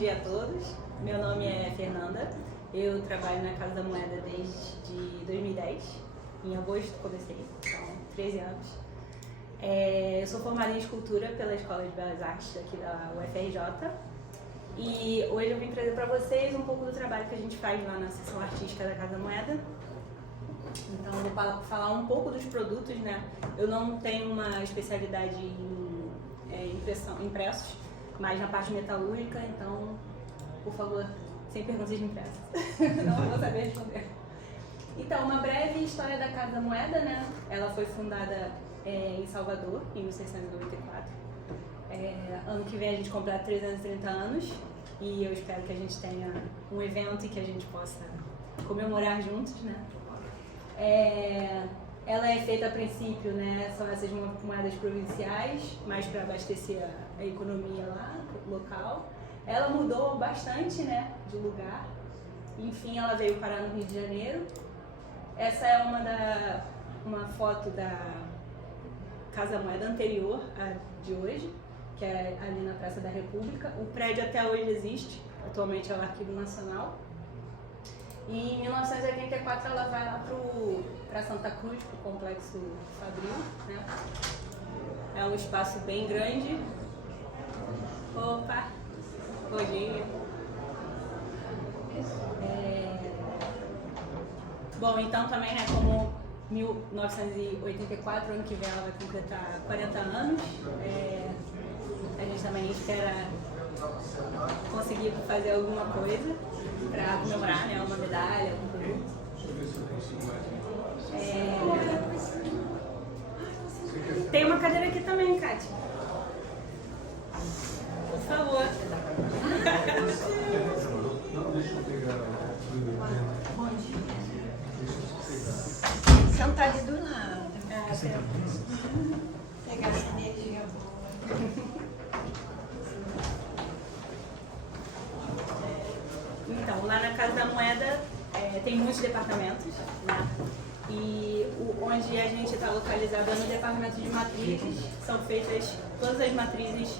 Bom dia a todos, meu nome é Fernanda, eu trabalho na Casa da Moeda desde 2010, em agosto comecei, então 13 anos. Eu sou formada em escultura pela Escola de Belas Artes aqui da UFRJ e hoje eu vim trazer para vocês um pouco do trabalho que a gente faz lá na seção artística da Casa da Moeda. Então eu vou falar um pouco dos produtos, né? Eu não tenho uma especialidade em impressos, mas na parte metalúrgica, então, por favor, sem perguntas impressas, não vou saber responder. Então, uma breve história da Casa da Moeda, né? Ela foi fundada em Salvador, em 1694. Ano que vem a gente completa 330 anos e eu espero que a gente tenha um evento e que a gente possa comemorar juntos, né? Ela é feita a princípio, né, são essas moedas provinciais, mais para abastecer a economia lá, local. Ela mudou bastante, né, de lugar. Enfim, ela veio parar no Rio de Janeiro. Essa é uma foto da Casa Moeda anterior à de hoje, que é ali na Praça da República. O prédio até hoje existe, atualmente é o Arquivo Nacional. E em 1984 ela vai lá para Santa Cruz, para o Complexo Fabril, né? É um espaço bem grande. Opa! Bom dia! Bom, então também, né, como 1984, ano que vem ela vai completar 40 anos, a gente também espera conseguir fazer alguma coisa para comemorar, né, uma medalha, um produto. Tem uma cadeira aqui também, Kátia. Por favor. Bom dia. Sentar ali do lado. Pegar essa energia boa. Então, lá na Casa da Moeda tem muitos departamentos, né? E onde a gente está localizado é no departamento de matrizes. São feitas todas as matrizes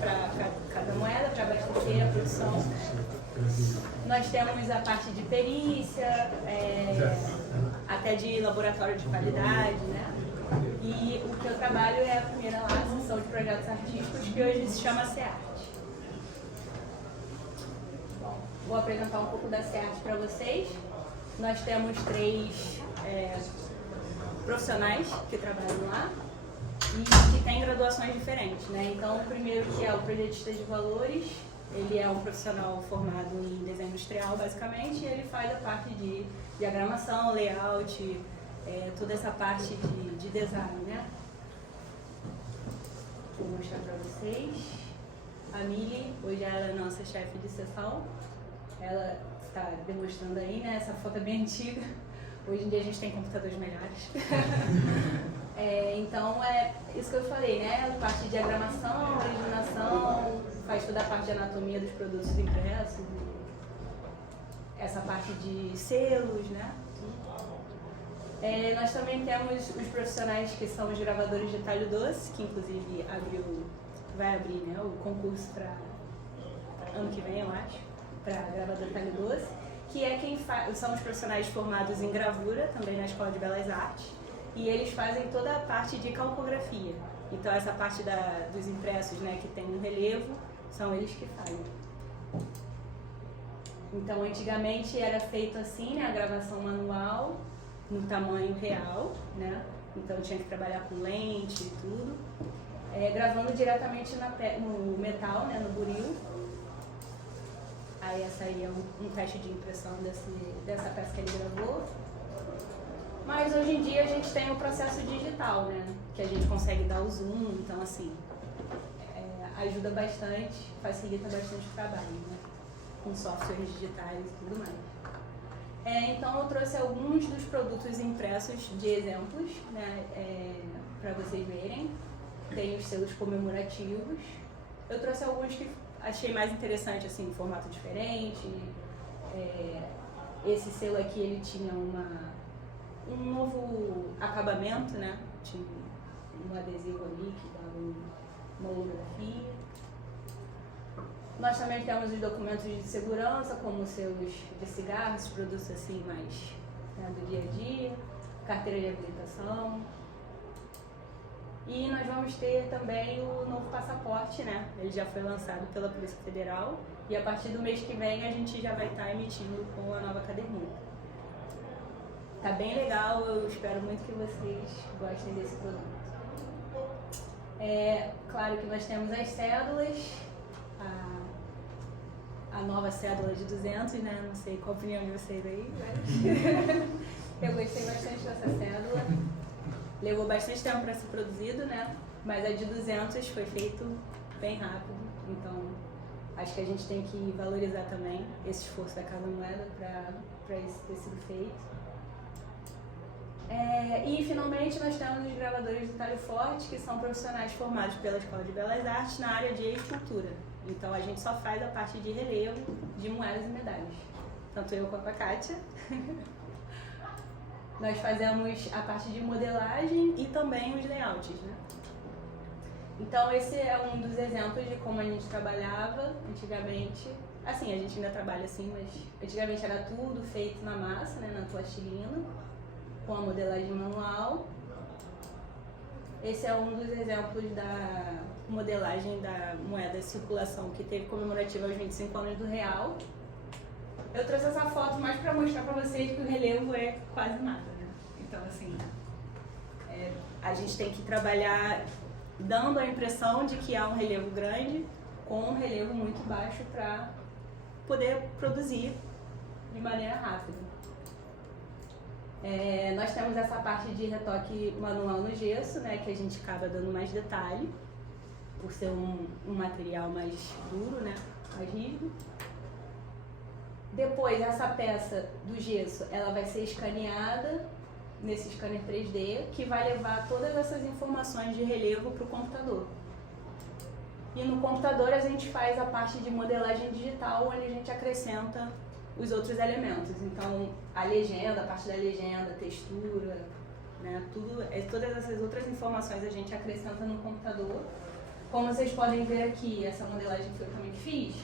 para Casa da Moeda, para abastecer a produção. Nós temos a parte de perícia, até de laboratório de qualidade, né? E o que eu trabalho é a primeira lá, a seção de projetos artísticos, que hoje se chama SEART. Vou apresentar um pouco da SEART para vocês. Nós temos 3 profissionais que trabalham lá e que têm graduações diferentes, né? Então, o primeiro, que é o projetista de valores, ele é um profissional formado em desenho industrial, basicamente, e ele faz a parte de diagramação, layout, toda essa parte de design, né? Vou mostrar para vocês. A Mili, hoje ela é nossa chefe de seção. Ela está demonstrando aí, né? Essa foto é bem antiga. Hoje em dia a gente tem computadores melhores. Então é isso que eu falei, né? A parte de diagramação, originação, faz toda a parte de anatomia dos produtos impressos, essa parte de selos, né? Nós também temos os profissionais que são os gravadores de talho doce, que inclusive vai abrir, né, o concurso para ano que vem, eu acho, para gravador de talho doce, que é quem são os profissionais formados em gravura, também na Escola de Belas Artes, e eles fazem toda a parte de calcografia. Então essa parte dos impressos, né, que tem um relevo, são eles que fazem. Então antigamente era feito assim, né, a gravação manual, no tamanho real, né, então tinha que trabalhar com lente e tudo, gravando diretamente no metal, né, no buril. Aí essa aí é um teste de impressão dessa peça que ele gravou. Mas hoje em dia a gente tem o processo digital, né? Que a gente consegue dar o zoom, então assim, ajuda bastante, facilita bastante o trabalho, né? Com softwares digitais e tudo mais. Então eu trouxe alguns dos produtos impressos de exemplos, né? Para vocês verem. Tem os selos comemorativos. Eu trouxe alguns que achei mais interessante, assim, em formato diferente. Esse selo aqui, ele tinha um novo acabamento, né? Tinha um adesivo ali que dava uma holografia. Nós também temos os documentos de segurança, como os seus de cigarros, produtos assim mais, né, do dia a dia, carteira de habilitação. E nós vamos ter também o novo passaporte, né? Ele já foi lançado pela Polícia Federal e a partir do mês que vem a gente já vai estar emitindo com a nova caderneta. Tá bem legal, eu espero muito que vocês gostem desse produto. Claro que nós temos as cédulas, a nova cédula de 200, né? Não sei qual a opinião de vocês aí, mas eu gostei bastante dessa cédula. Levou bastante tempo para ser produzido, né? Mas a de 200 foi feito bem rápido, então acho que a gente tem que valorizar também esse esforço da Casa Moeda para isso ter sido feito. E finalmente nós temos os gravadores do Talho Forte, que são profissionais formados pela Escola de Belas Artes na área de escultura. Então a gente só faz a parte de relevo de moedas e medalhas. Tanto eu quanto a Kátia. Nós fazemos a parte de modelagem e também os layouts, né? Então esse é um dos exemplos de como a gente trabalhava antigamente. Assim, a gente ainda trabalha assim, mas antigamente era tudo feito na massa, né, na plastilina, com a modelagem manual. Esse é um dos exemplos da modelagem da moeda de circulação que teve comemorativa aos 25 anos do real. Eu trouxe essa foto mais para mostrar para vocês que o relevo é quase nada, né? Então, assim, a gente tem que trabalhar dando a impressão de que há um relevo grande com um relevo muito baixo para poder produzir de maneira rápida. Nós temos essa parte de retoque manual no gesso, né, que a gente acaba dando mais detalhe, por ser um material mais duro, né, mais rígido. Depois, essa peça do gesso, ela vai ser escaneada nesse scanner 3D, que vai levar todas essas informações de relevo para o computador. E no computador a gente faz a parte de modelagem digital, onde a gente acrescenta os outros elementos. Então, a legenda, a parte da legenda, textura, né, todas essas outras informações a gente acrescenta no computador. Como vocês podem ver aqui, essa modelagem que eu também fiz,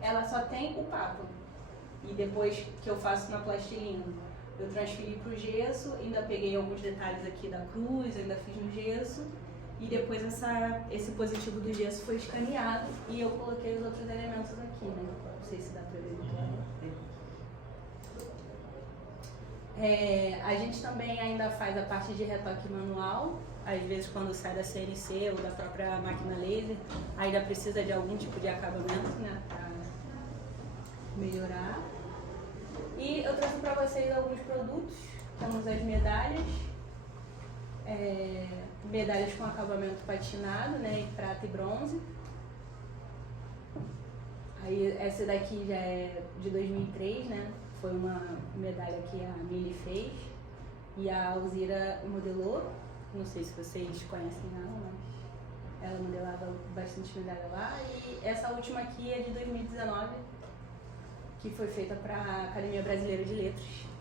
ela só tem o papo. E depois que eu faço na plastilina, eu transferi para o gesso, ainda peguei alguns detalhes aqui da cruz, ainda fiz no gesso. E depois esse positivo do gesso foi escaneado e eu coloquei os outros elementos aqui, né? Não sei se dá para ver. A gente também ainda faz a parte de retoque manual. Às vezes quando sai da CNC ou da própria máquina laser, ainda precisa de algum tipo de acabamento, né? Para melhorar. E eu trouxe para vocês alguns produtos. Temos as medalhas. Medalhas com acabamento patinado, né, em prata e bronze. Aí essa daqui já é de 2003, né? Foi uma medalha que a Mili fez e a Alzira modelou. Não sei se vocês conhecem ela, mas ela modelava bastante medalha lá. E essa última aqui é de 2019, que foi feita para a Academia Brasileira de Letras.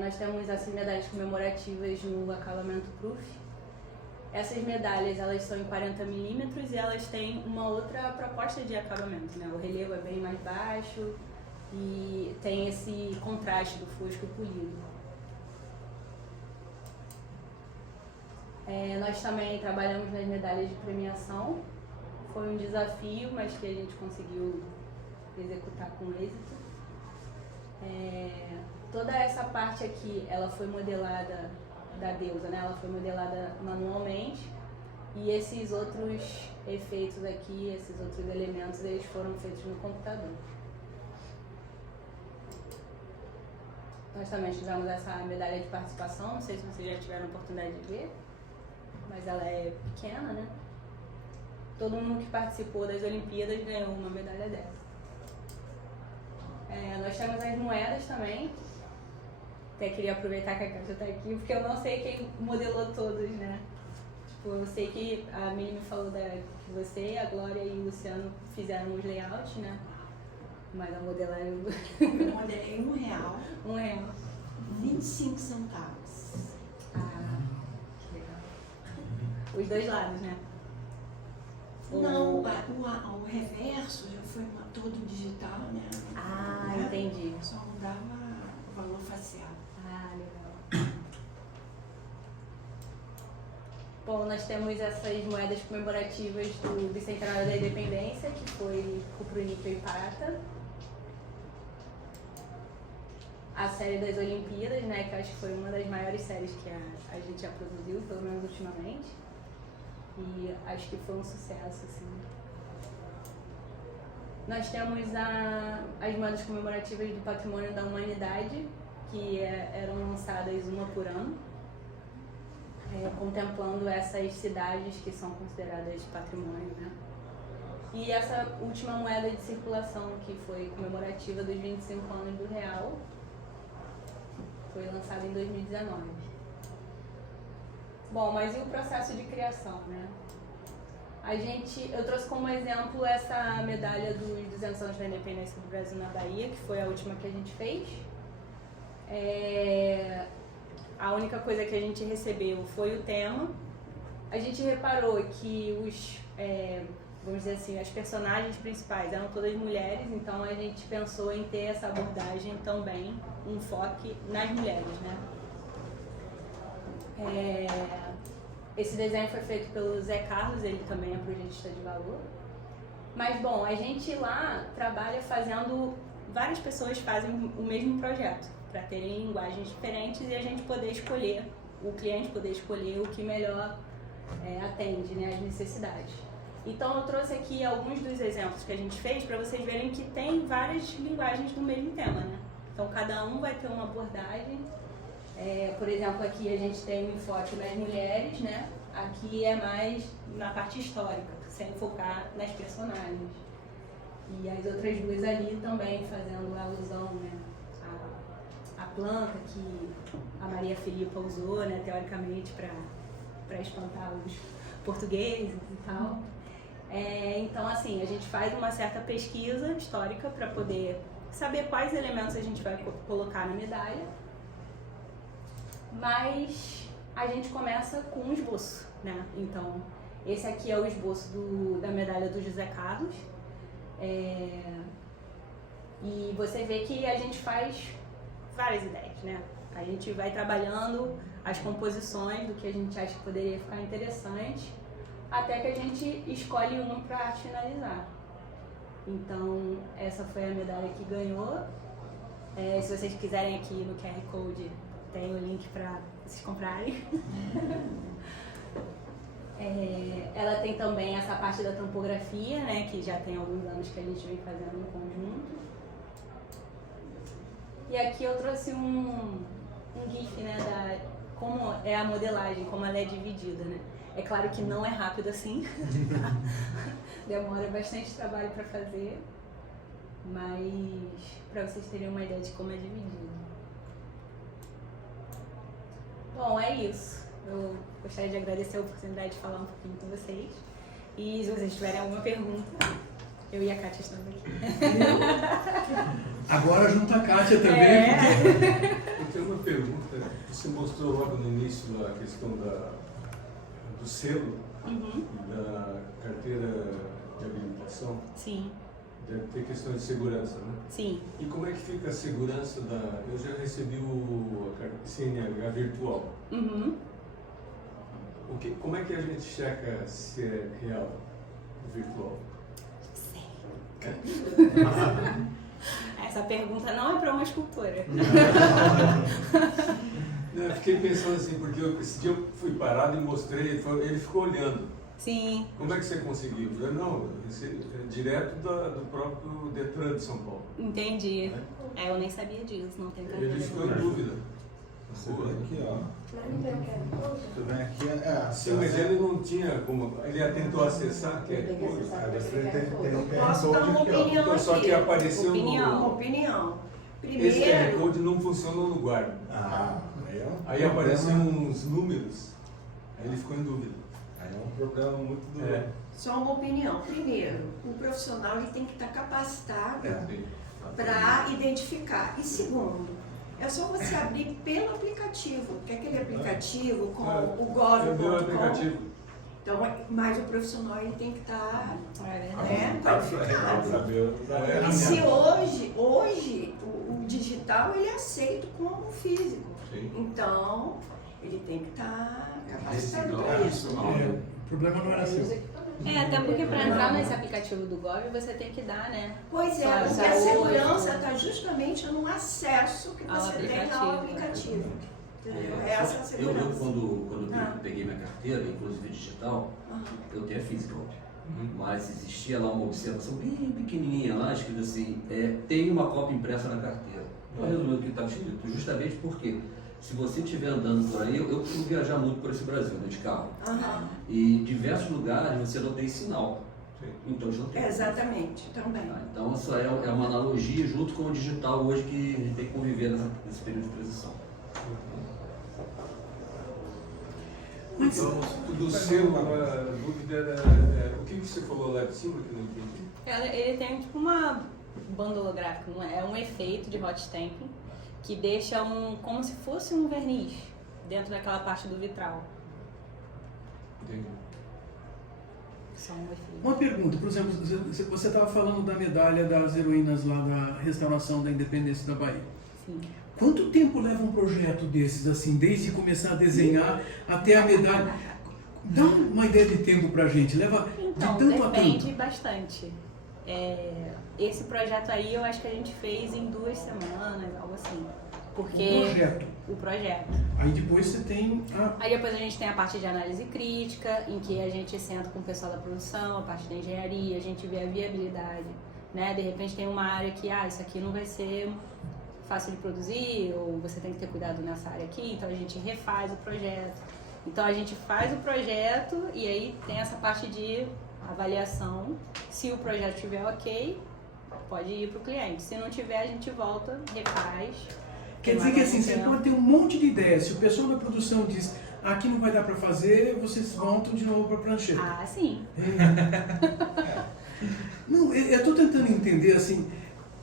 Nós temos as medalhas comemorativas no acabamento Proof. Essas medalhas, elas são em 40 milímetros e elas têm uma outra proposta de acabamento, né? O relevo é bem mais baixo e tem esse contraste do fosco e polido. Nós também trabalhamos nas medalhas de premiação. Foi um desafio, mas que a gente conseguiu executar com êxito. Toda essa parte aqui, ela foi modelada da deusa, né? Ela foi modelada manualmente e esses outros efeitos aqui, esses outros elementos, eles foram feitos no computador. Nós também tivemos essa medalha de participação, não sei se vocês já tiveram a oportunidade de ver, mas ela é pequena, né? Todo mundo que participou das Olimpíadas ganhou uma medalha dessa. Nós temos as moedas também. Até queria aproveitar que a Kátia está aqui, porque eu não sei quem modelou todos, né? Tipo, eu sei que a Mili me falou que você, a Glória e o Luciano fizeram os layouts, né? Mas a modelagem... Eu modelei R$1. R$1. 25 centavos. Ah, que legal. Os dois lados, né? Não, o reverso já foi todo digital, né? Ah, entendi. Só mudava o valor facial. Ah, legal. Bom, nós temos essas moedas comemorativas do Bicentenário da Independência, que foi rubro, níquel e prata. A série das Olimpíadas, né, que eu acho que foi uma das maiores séries que a gente já produziu, pelo menos ultimamente. E acho que foi um sucesso, assim. Nós temos as moedas comemorativas do Patrimônio da Humanidade, que eram lançadas uma por ano, contemplando essas cidades que são consideradas patrimônio, né? E essa última moeda de circulação, que foi comemorativa dos 25 anos do real, foi lançada em 2019. Bom, mas e o processo de criação, né? Eu trouxe como exemplo essa medalha dos 200 anos da independência do Brasil na Bahia, que foi a última que a gente fez. A única coisa que a gente recebeu foi o tema. A gente reparou que vamos dizer assim, as personagens principais eram todas mulheres, então a gente pensou em ter essa abordagem também, um enfoque nas mulheres, né? Esse desenho foi feito pelo Zé Carlos, ele também é projetista de valor. Mas, bom, a gente lá trabalha fazendo... Várias pessoas fazem o mesmo projeto, para terem linguagens diferentes e a gente poder escolher, o cliente poder escolher o que melhor atende, né, as necessidades. Então, eu trouxe aqui alguns dos exemplos que a gente fez para vocês verem que tem várias linguagens do mesmo tema, né? Então, cada um vai ter uma abordagem. Por exemplo, aqui a gente tem um enfoque nas mulheres, né? Aqui é mais na parte histórica, sem focar nas personagens. E as outras duas ali também fazendo alusão, né? A planta que a Maria Filipa usou, né? Teoricamente, para espantar os portugueses e tal. Então, assim, a gente faz uma certa pesquisa histórica para poder saber quais elementos a gente vai colocar na medalha. Mas a gente começa com um esboço, né? Então, esse aqui é o esboço da medalha do José Carlos. E você vê que a gente faz várias ideias, né? A gente vai trabalhando as composições do que a gente acha que poderia ficar interessante, até que a gente escolhe uma para finalizar. Então, essa foi a medalha que ganhou. Se vocês quiserem, aqui no QR Code tem o link para vocês comprarem. Ela tem também essa parte da tampografia, né, que já tem alguns anos que a gente vem fazendo em conjunto. E aqui eu trouxe um GIF, né, como é a modelagem, como ela é dividida, né. É claro que não é rápido assim, demora bastante trabalho para fazer, mas para vocês terem uma ideia de como é dividido. Bom, é isso. Eu gostaria de agradecer a oportunidade de falar um pouquinho com vocês. E se vocês tiverem alguma pergunta, eu e a Kátia estamos aqui. Agora junto a Kátia também. Eu tenho uma pergunta. Você mostrou logo no início a questão do selo e da carteira de habilitação. Sim. Deve ter questão de segurança, né? Sim. E como é que fica a segurança da... Eu já recebi o CNH virtual. Como é que a gente checa se é real o virtual? Sei. Essa pergunta não é para uma escultora. Não, eu fiquei pensando assim, porque esse dia eu fui parado e mostrei, ele ficou olhando. Sim. Como é que você conseguiu? Eu falei, não, direto do próprio Detran de São Paulo. Entendi. Eu nem sabia disso, não tem carteira. Ele ficou em dúvida. Você vem aqui, ó. Você vem aqui, Sim, mas ele não tinha como. Ele tentou acessar, que é coisa. Aí você tem um Posso dar uma opinião Então, só que aqui? apareceu Opinião. Uma opinião. Esse QR Primeiro, Code não funcionou no guarda. Aí apareceram uns números, aí ele ficou em dúvida. Aí é um problema muito do... só uma opinião. Primeiro, o profissional ele tem que estar capacitado Sim. para identificar. E segundo, é só você abrir pelo aplicativo, porque aquele aplicativo com o Eu vi o gov.com, aplicativo. Então, mas o profissional ele tem que estar verdade. Saber E se hoje o digital ele é aceito como o físico. Sim. Então, ele tem que estar capacitado Esse para isso. O problema não era seu. Até porque para entrar nesse aplicativo do Gov você tem que dar, né? Pois é, Só porque a hoje, segurança está justamente no acesso que Ao você tem ao aplicativo. Entendeu? Essa é a Eu segurança. quando peguei minha carteira, inclusive digital, eu tenho a física, mas existia lá uma observação bem pequenininha lá, escrito assim, tem uma cópia impressa na carteira. Eu resumi o que estava escrito, justamente porque se você estiver andando por aí, eu costumo viajar muito por esse Brasil, né, de carro, e em diversos lugares você não tem sinal. Então já não tem. Exatamente, também. Então isso é uma analogia junto com o digital hoje que a gente tem que conviver nesse período de transição. Então, do selo, a dúvida era o que você falou lá de cima que eu não entendi? Ele tem tipo uma banda holográfica, não é? É um efeito de hot stamping que deixa como se fosse um verniz dentro daquela parte do vitral. Entendi. Só um efeito. Uma pergunta, por exemplo, você estava falando da medalha das heroínas lá da restauração da independência da Bahia. Sim. Quanto tempo leva um projeto desses, assim, desde começar a desenhar até a medalha? Dá uma ideia de tempo pra gente, leva Então, de tanto a depende tanto. bastante. Esse projeto aí eu acho que a gente fez em 2 semanas, algo assim. Porque o projeto. Aí depois você tem Aí depois a gente tem a parte de análise crítica, em que a gente senta com o pessoal da produção, a parte da engenharia, a gente vê a viabilidade, né? De repente tem uma área que, isso aqui não vai ser fácil de produzir, ou você tem que ter cuidado nessa área aqui, então a gente refaz o projeto. Então a gente faz o projeto e aí tem essa parte de avaliação. Se o projeto estiver ok, pode ir para o cliente. Se não tiver, a gente volta, refaz. Quer dizer que assim, você pode ter um monte de ideias. Se o pessoal da produção diz, aqui não vai dar para fazer, vocês voltam de novo para a prancheta. Ah, sim. Não, eu estou tentando entender, assim,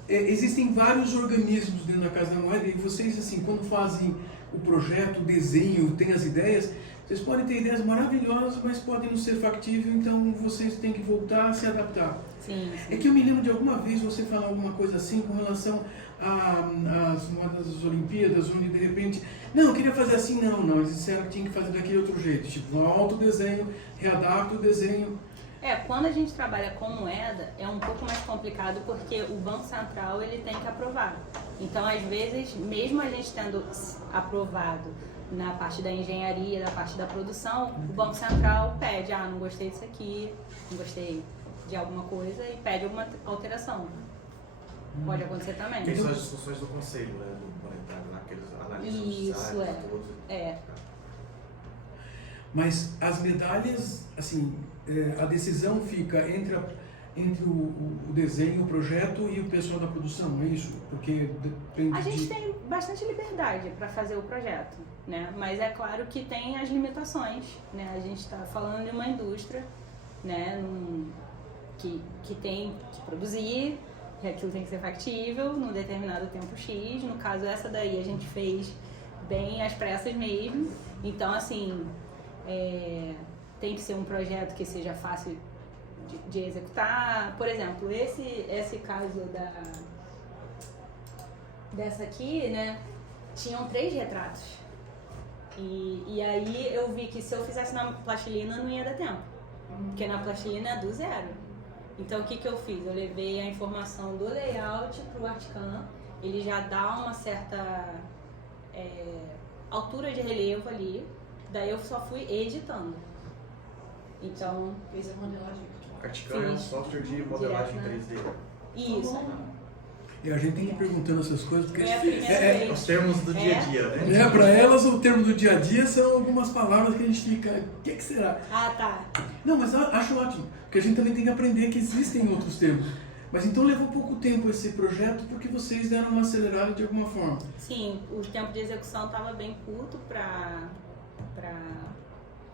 existem vários organismos dentro da Casa da Moeda e vocês, assim, quando fazem o projeto, o desenho, têm as ideias, vocês podem ter ideias maravilhosas, mas podem não ser factíveis, então vocês têm que voltar a se adaptar. Sim. É que eu me lembro de alguma vez você falar alguma coisa assim com relação às das Olimpíadas, onde de repente, não, eu queria fazer assim, não, eles disseram que tinha que fazer daquele outro jeito, tipo, volta o desenho, readapta o desenho. Quando a gente trabalha com moeda, é um pouco mais complicado porque o Banco Central ele tem que aprovar. Então, às vezes, mesmo a gente tendo aprovado na parte da engenharia, da parte da produção, o Banco Central pede, não gostei disso aqui, não gostei de alguma coisa e pede alguma alteração. Pode acontecer também. Que são as discussões do conselho, né, do monetário, naqueles analistas Isso, todos. Mas as medalhas, assim, a decisão fica entre o desenho, o projeto e o pessoal da produção, é isso? Porque depende A gente tem bastante liberdade para fazer o projeto, né? Mas é claro que tem as limitações, né? A gente está falando de uma indústria, né? Que tem que produzir, que aquilo tem que ser factível num determinado tempo X. No caso, essa daí a gente fez bem às pressas mesmo. Então, assim, tem que ser um projeto que seja fácil de executar. Por exemplo, esse caso dessa aqui, né, tinham 3 retratos. E aí eu vi que se eu fizesse na plastilina não ia dar tempo, porque na plastilina é do zero. Então o que eu fiz? Eu levei a informação do layout pro Artcan, ele já dá uma certa altura de relevo ali, daí eu só fui editando. Então, Fez a modelagem. Artcan é um software de modelagem 3D. Isso. E a gente tem que ir perguntando essas coisas, porque Foi a primeira vez. Os termos do dia a dia, né? para elas o termo do dia a dia são algumas palavras que a gente fica, o que será? Tá. Não, mas eu acho ótimo, porque a gente também tem que aprender que existem outros termos. Mas então levou pouco tempo esse projeto porque vocês deram uma acelerada de alguma forma. Sim, o tempo de execução estava bem curto para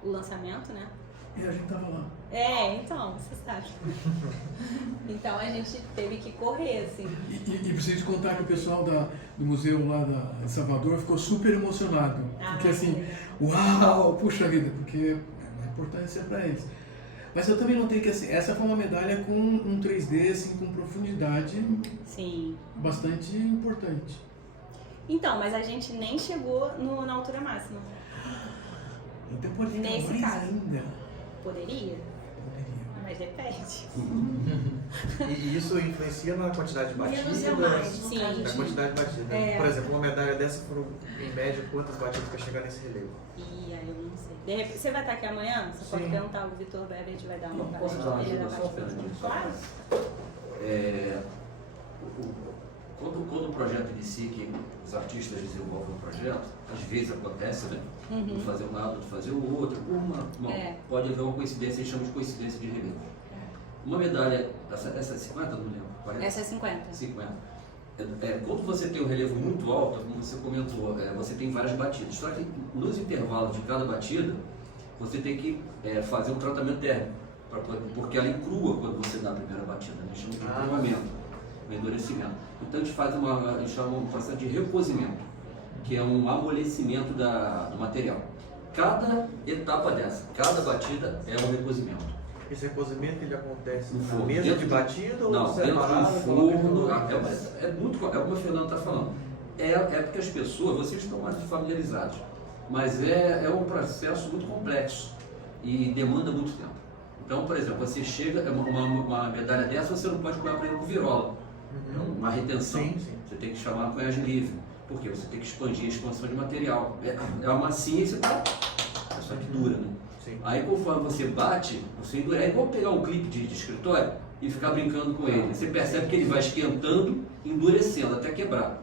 o lançamento, né? E a gente tava lá. Então, você sabe. Então a gente teve que correr, assim. E preciso contar que o pessoal do museu lá de Salvador ficou super emocionado. Porque assim, uau, puxa vida, porque importância para eles. Mas eu também notei que assim, essa foi uma medalha com um 3D assim, com profundidade Sim. bastante importante. Então, mas a gente nem chegou na altura máxima. Então pode ficar Nesse mais caso. ainda. Poderia, Poderia. mas depende. E isso influencia na quantidade de batidas? Menos é mais, no Sim. caso Na de- quantidade de batidas. É. Por exemplo, uma medalha dessa foram, em média, quantas batidas para chegar nesse relevo? E aí eu não sei. De repente, você vai estar aqui amanhã? Você pode Sim. perguntar ao Vitor Bebe, a gente vai dar uma Posso usar uma ele ajuda da só, parte Fernandinho? de- Claro. Quando o projeto inicia, que os artistas desenvolvem o projeto, às vezes acontece, né? Uhum. De fazer um lado, de fazer o outro. Pode haver uma coincidência, a gente chama de coincidência de relevo. Uma medalha, essa é 50, não lembro? 40? Essa é 50. 50. Quando você tem um relevo muito alto, como você comentou, você tem várias batidas. Só que nos intervalos de cada batida, você tem que fazer um tratamento térmico, porque ela encrua quando você dá a primeira batida. A gente chama de encruamento, um endurecimento. Então a gente faz a gente chama um processo de recozimento, que é um amolecimento do material. Cada etapa dessa, cada batida é um recozimento. Esse recozimento ele acontece No na forno. mesa Dentro de do- batida ou Não, dentro separado? do forno. É como a Fernanda está falando. É porque as pessoas, vocês estão mais familiarizados, mas é um processo muito complexo e demanda muito tempo. Então, por exemplo, você chega, uma medalha dessa, você não pode comer, por exemplo, com virola. É uma retenção. Sim, sim. Você tem que chamar a cunhagem livre, porque você tem que expandir a expansão de material. É uma massinha e você tá. É só que dura, né? Sim. Aí conforme você bate, você endurece. É igual pegar um clipe de escritório e ficar brincando com ele. Você percebe que ele vai esquentando, endurecendo até quebrar.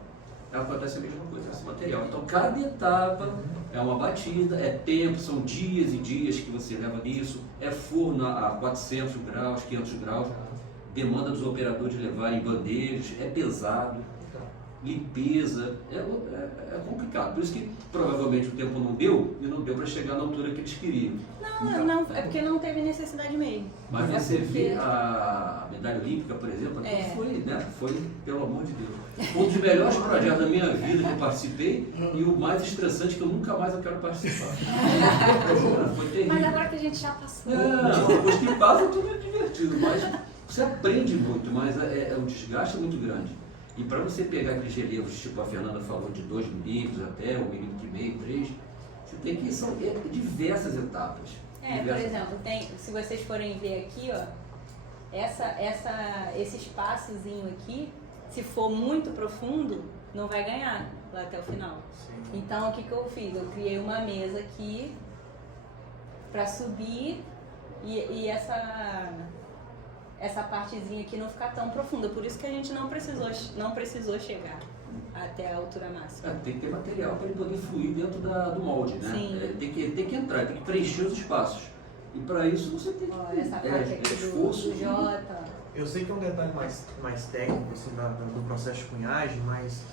Acontece a mesma coisa com esse material. Então cada etapa é uma batida, é tempo, são dias e dias que você leva nisso. É forno a 400 graus, 500 graus. Demanda dos operadores de levarem bandejas, é pesado. Limpeza, é complicado. Por isso que provavelmente o tempo não deu e não deu para chegar na altura que eles queriam. Não, é porque não teve necessidade mesmo. Mas É você porque- vê a medalha olímpica, por exemplo, aquilo É. foi, né? Foi, pelo amor de Deus. Um dos melhores projetos da minha vida que eu participei e o mais estressante que eu nunca mais eu quero participar. Foi terrível. Mas agora que a gente já passou. Não, depois que passa tudo é divertido, mas você aprende muito, mas o desgaste é muito grande. E para você pegar aqueles relevos, tipo a Fernanda falou, de 2 milímetros até 1,5 milímetro, 3, você tem que, são diversas etapas. Por exemplo, se vocês forem ver aqui, ó, esse espaçozinho aqui, se for muito profundo, não vai ganhar lá até o final. Sim. Então, o que eu fiz? Eu criei uma mesa aqui para subir e essa partezinha aqui não ficar tão profunda. Por isso que a gente não precisou chegar até a altura máxima. Tem que ter material para ele poder fluir dentro do molde, né? Sim. Tem que entrar, tem que preencher os espaços. E para isso você tem que Olha essa parte aqui esforço. do Jota. Eu sei que é um detalhe mais técnico assim, do processo de cunhagem, mas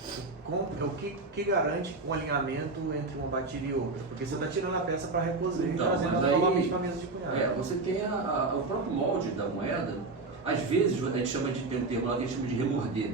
o que garante um alinhamento entre uma batida e outra? Porque você está tirando a peça para recozer Então, e trazendo mas ela aí- novamente para a mesa de cunhagem. Você tem o próprio molde da moeda, às vezes a gente chama tem um termo lá que a gente chama de remorder.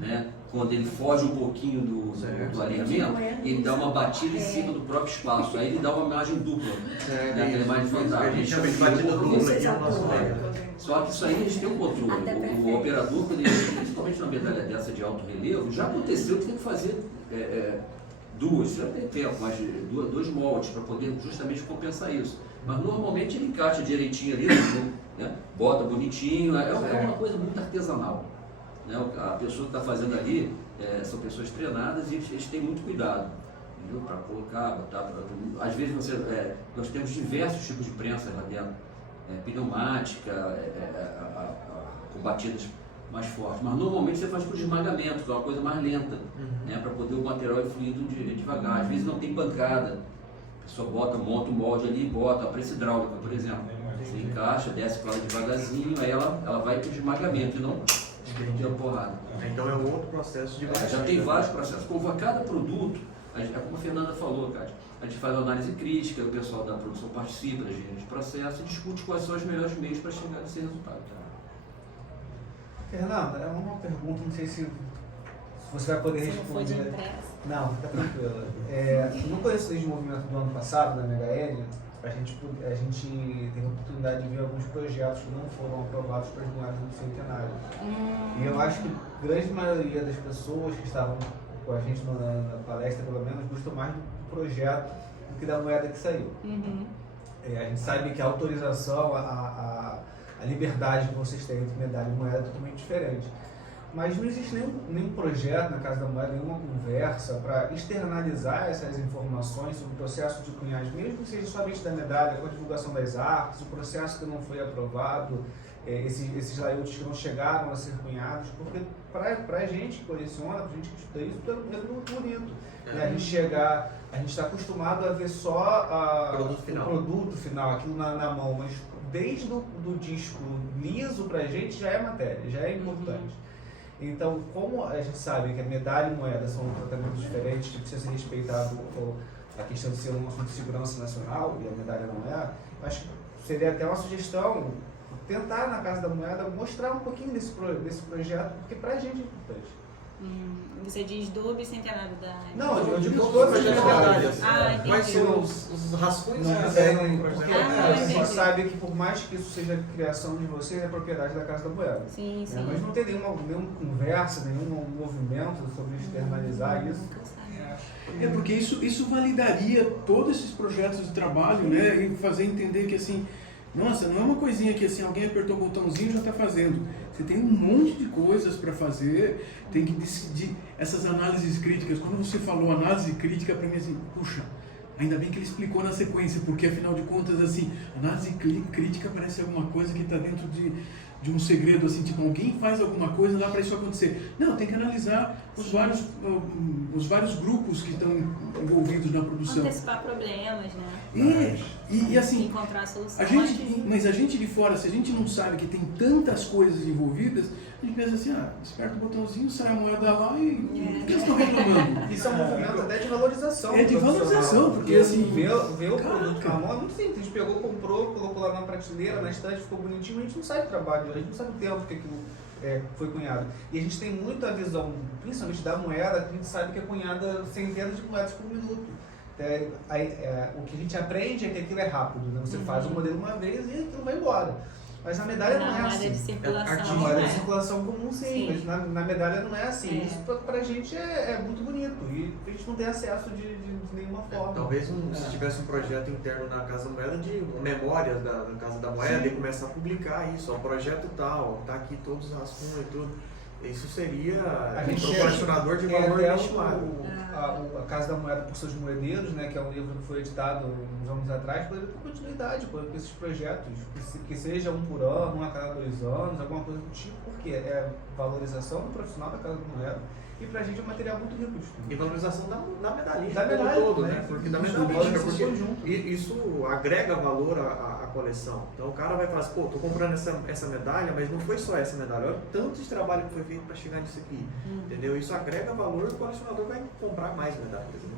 Né? Quando ele foge um pouquinho do alinhamento, ele dá uma batida em cima do próprio espaço, aí ele dá uma imagem dupla, né? Aquela imagem fantástica. A gente chama de batida dupla aqui no nosso meio. Só que isso aí a gente tem um controle. Até O perfeito. operador, quando ele, principalmente na medalha dessa de alto relevo, já aconteceu que tem que fazer já tem tempo, mas dois moldes para poder justamente compensar isso. Mas normalmente ele encaixa direitinho ali, né? Bota bonitinho, é uma coisa muito artesanal. Né? A pessoa que está fazendo ali são pessoas treinadas e eles têm muito cuidado para colocar, botar. Às vezes nós temos diversos tipos de prensa lá dentro, pneumática, com batidas mais fortes, mas normalmente você faz por esmagamento, que é uma coisa mais lenta, né? Para poder o material ir fluindo devagar. Às vezes não tem pancada, a pessoa monta o molde ali e bota a prensa hidráulica, por exemplo. Você encaixa, desce para ela devagarzinho, aí ela vai para o esmagamento e não de uma porrada. Então é um outro processo de batida. Já tem vários processos. Como a cada produto, como a Fernanda falou, Cátia, a gente faz uma análise crítica, o pessoal da produção participa da engenharia de processo e discute quais são os melhores meios para chegar nesse resultado. Fernanda, é uma pergunta, não sei se você vai poder Se não for de responder. impressa. Não, fica tranquila. No Conhecedores de Movimento do ano passado, da Mega L, a gente teve a oportunidade de ver alguns projetos que não foram aprovados para as moedas do centenário. E eu acho que a grande maioria das pessoas que estavam com a gente na palestra, pelo menos, gostou mais do projeto do que da moeda que saiu. A gente sabe que a autorização, a liberdade que vocês têm entre medalha e moeda é totalmente diferente. Mas não existe nenhum projeto na Casa da Moeda, nenhuma conversa para externalizar essas informações sobre o processo de cunhagem, mesmo que seja somente da medalha, com a divulgação das artes, o processo que não foi aprovado, esses layouts que não chegaram a ser cunhados, porque para a gente que coleciona, para a gente que estuda isso, tudo é muito bonito. A gente está acostumado a ver só o produto final, aquilo na mão, mas desde o disco liso para a gente já é matéria, já é importante. Então, como a gente sabe que a medalha e moeda são tratamentos diferentes, que precisa ser respeitado a questão de ser um assunto de segurança nacional, e a medalha não é, acho que seria até uma sugestão tentar, na Casa da Moeda, mostrar um pouquinho desse projeto, porque pra gente é importante. Você diz do bicentenário da... Não, eu digo todas as medalhas. Quais são os rascunhos Não que fizeram, projeto? porque a gente sabe que por mais que isso seja criação de vocês, é propriedade da Casa da Moeda. Sim. Mas não tem nenhuma conversa, nenhum movimento sobre externalizar isso. Porque isso validaria todos esses projetos de trabalho, né? E fazer entender que assim, nossa, não é uma coisinha que assim, alguém apertou o botãozinho e já está fazendo. Você tem um monte de coisas para fazer, tem que decidir essas análises críticas. Quando você falou análise crítica, para mim assim, puxa, ainda bem que ele explicou na sequência, porque afinal de contas, assim, análise crítica parece alguma coisa que está dentro de um segredo, assim, tipo, alguém faz alguma coisa lá para isso acontecer. Não, tem que analisar os vários grupos que estão envolvidos na produção. Antecipar problemas, né? E assim, encontrar a solução. mas a gente de fora, se a gente não sabe que tem tantas coisas envolvidas, a gente pensa assim, aperta o botãozinho, sai a moeda lá e eles estão reclamando. Isso é um movimento até de valorização. É de valorização, porque assim... Ver o produto na mão é muito simples. A gente pegou, comprou, colocou lá na prateleira, na estante, ficou bonitinho, a gente não sabe o trabalho, a gente não sabe o tempo que aquilo foi cunhado. E a gente tem muita visão, principalmente da moeda, que a gente sabe que é cunhada centenas de moedas por minuto. O que a gente aprende é que aquilo é rápido, né? Você faz o modelo uma vez e aquilo vai embora. Mas na medalha não é assim. A moeda de circulação comum sim, mas na medalha não é assim. Isso pra gente é muito bonito e a gente não tem acesso de nenhuma forma. Talvez se tivesse um projeto interno na Casa da Moeda de memórias da Casa da Moeda e começar a publicar isso, o projeto tal, tá aqui todos os rascunhos e tudo. Isso seria um proporcionador de valor inestimado. A Casa da Moeda por seus moedeiros, né, que é um livro que foi editado uns anos atrás, poderia ter continuidade com esses projetos, que seja um por ano, um a cada 2 anos, alguma coisa do tipo, porque é valorização do profissional da Casa da Moeda. E pra gente é um material muito rico de estudo. E valorização da medalhista. Da medalha todo, né? Porque da medalhista, porque isso agrega valor à coleção. Então o cara vai falar assim, pô, tô comprando essa medalha, mas não foi só essa medalha, olha o tanto de trabalho que foi feito para chegar nisso aqui. Entendeu? Isso agrega valor e o colecionador vai comprar mais medalhas. Né?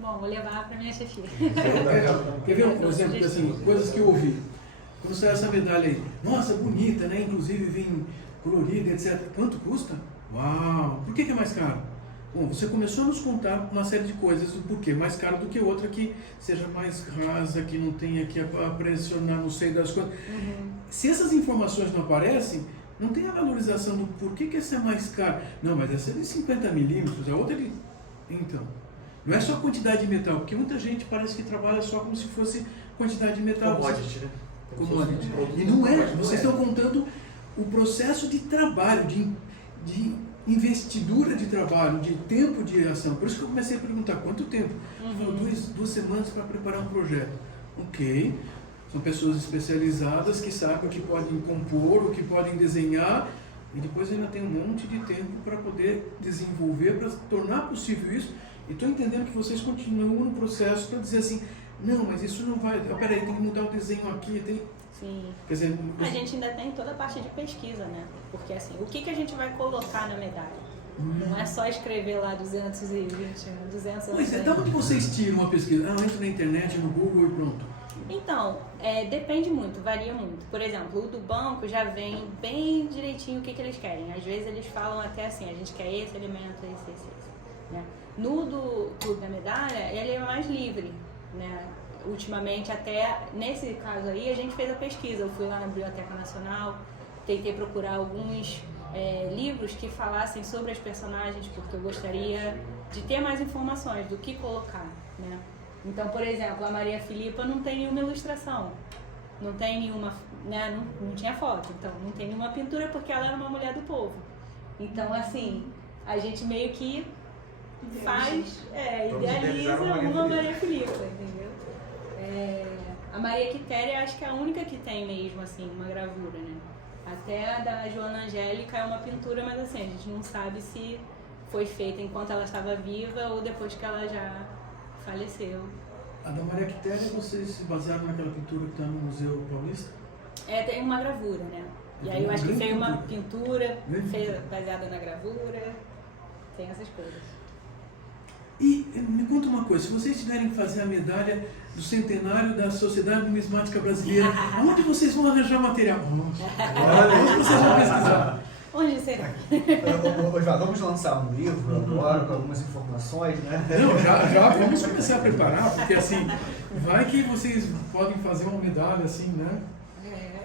Bom, vou levar pra minha chefia. Quer ver um exemplo, assim, coisas que eu ouvi? Quando saiu essa medalha aí, nossa, bonita, né? Inclusive vem colorida, etc. Quanto custa? Uau! Por que é mais caro? Bom, você começou a nos contar uma série de coisas do porquê mais caro do que outra que seja mais rasa, que não tenha que pressionar, não sei das coisas. Se essas informações não aparecem, não tem a valorização do porquê que essa é mais cara. Não, mas essa é de 50 milímetros, a outra é de... Então, não é só quantidade de metal, porque muita gente parece que trabalha só como se fosse quantidade de metal. Commodity, né? Commodity. E não é, vocês estão contando o processo de trabalho, de investidura de trabalho, de tempo de ação. Por isso que eu comecei a perguntar, quanto tempo? Falou 2 semanas para preparar um projeto. Ok, são pessoas especializadas que sabem o que podem compor, o que podem desenhar, e depois ainda tem um monte de tempo para poder desenvolver, para tornar possível isso. E estou entendendo que vocês continuam no processo para dizer assim, não, mas isso não vai, peraí, tem que mudar o desenho aqui, tem... Sim. Quer dizer, a gente ainda tem toda a parte de pesquisa, né? Porque assim, o que a gente vai colocar na medalha? Não é só escrever lá 220, 200... Mas de onde vocês tiram uma pesquisa? Ah, entra na internet, no Google e pronto. Então, depende muito, varia muito. Por exemplo, o do banco já vem bem direitinho o que eles querem. Às vezes eles falam até assim, a gente quer esse elemento, esse, né? No do Clube da Medalha, ele é mais livre, né? ultimamente, até nesse caso aí, a gente fez a pesquisa. Eu fui lá na Biblioteca Nacional, tentei procurar alguns livros que falassem sobre as personagens, porque eu gostaria de ter mais informações do que colocar, né? Então, por exemplo, a Maria Filipa não tem nenhuma ilustração, não tem nenhuma, né? Não tinha foto, então não tem nenhuma pintura porque ela era uma mulher do povo. Então, assim, a gente meio que idealiza uma Maria Filipa, entendeu? A Maria Quitéria acho que é a única que tem mesmo, assim, uma gravura, né? Até a da Joana Angélica é uma pintura, mas assim, a gente não sabe se foi feita enquanto ela estava viva ou depois que ela já faleceu. A da Maria Quitéria, vocês se basearam naquela pintura que está no Museu Paulista? Tem uma gravura, né? E aí eu acho que fez uma pintura baseada na gravura, tem essas coisas. E me conta uma coisa, se vocês tiverem que fazer a medalha do centenário da Sociedade Numismática Brasileira, aonde vocês vão arranjar material? Onde vocês vão pesquisar? Onde será? Vamos lançar um livro agora com algumas informações, né? Não, já vamos começar a preparar, porque assim, vai que vocês podem fazer uma medalha assim, né?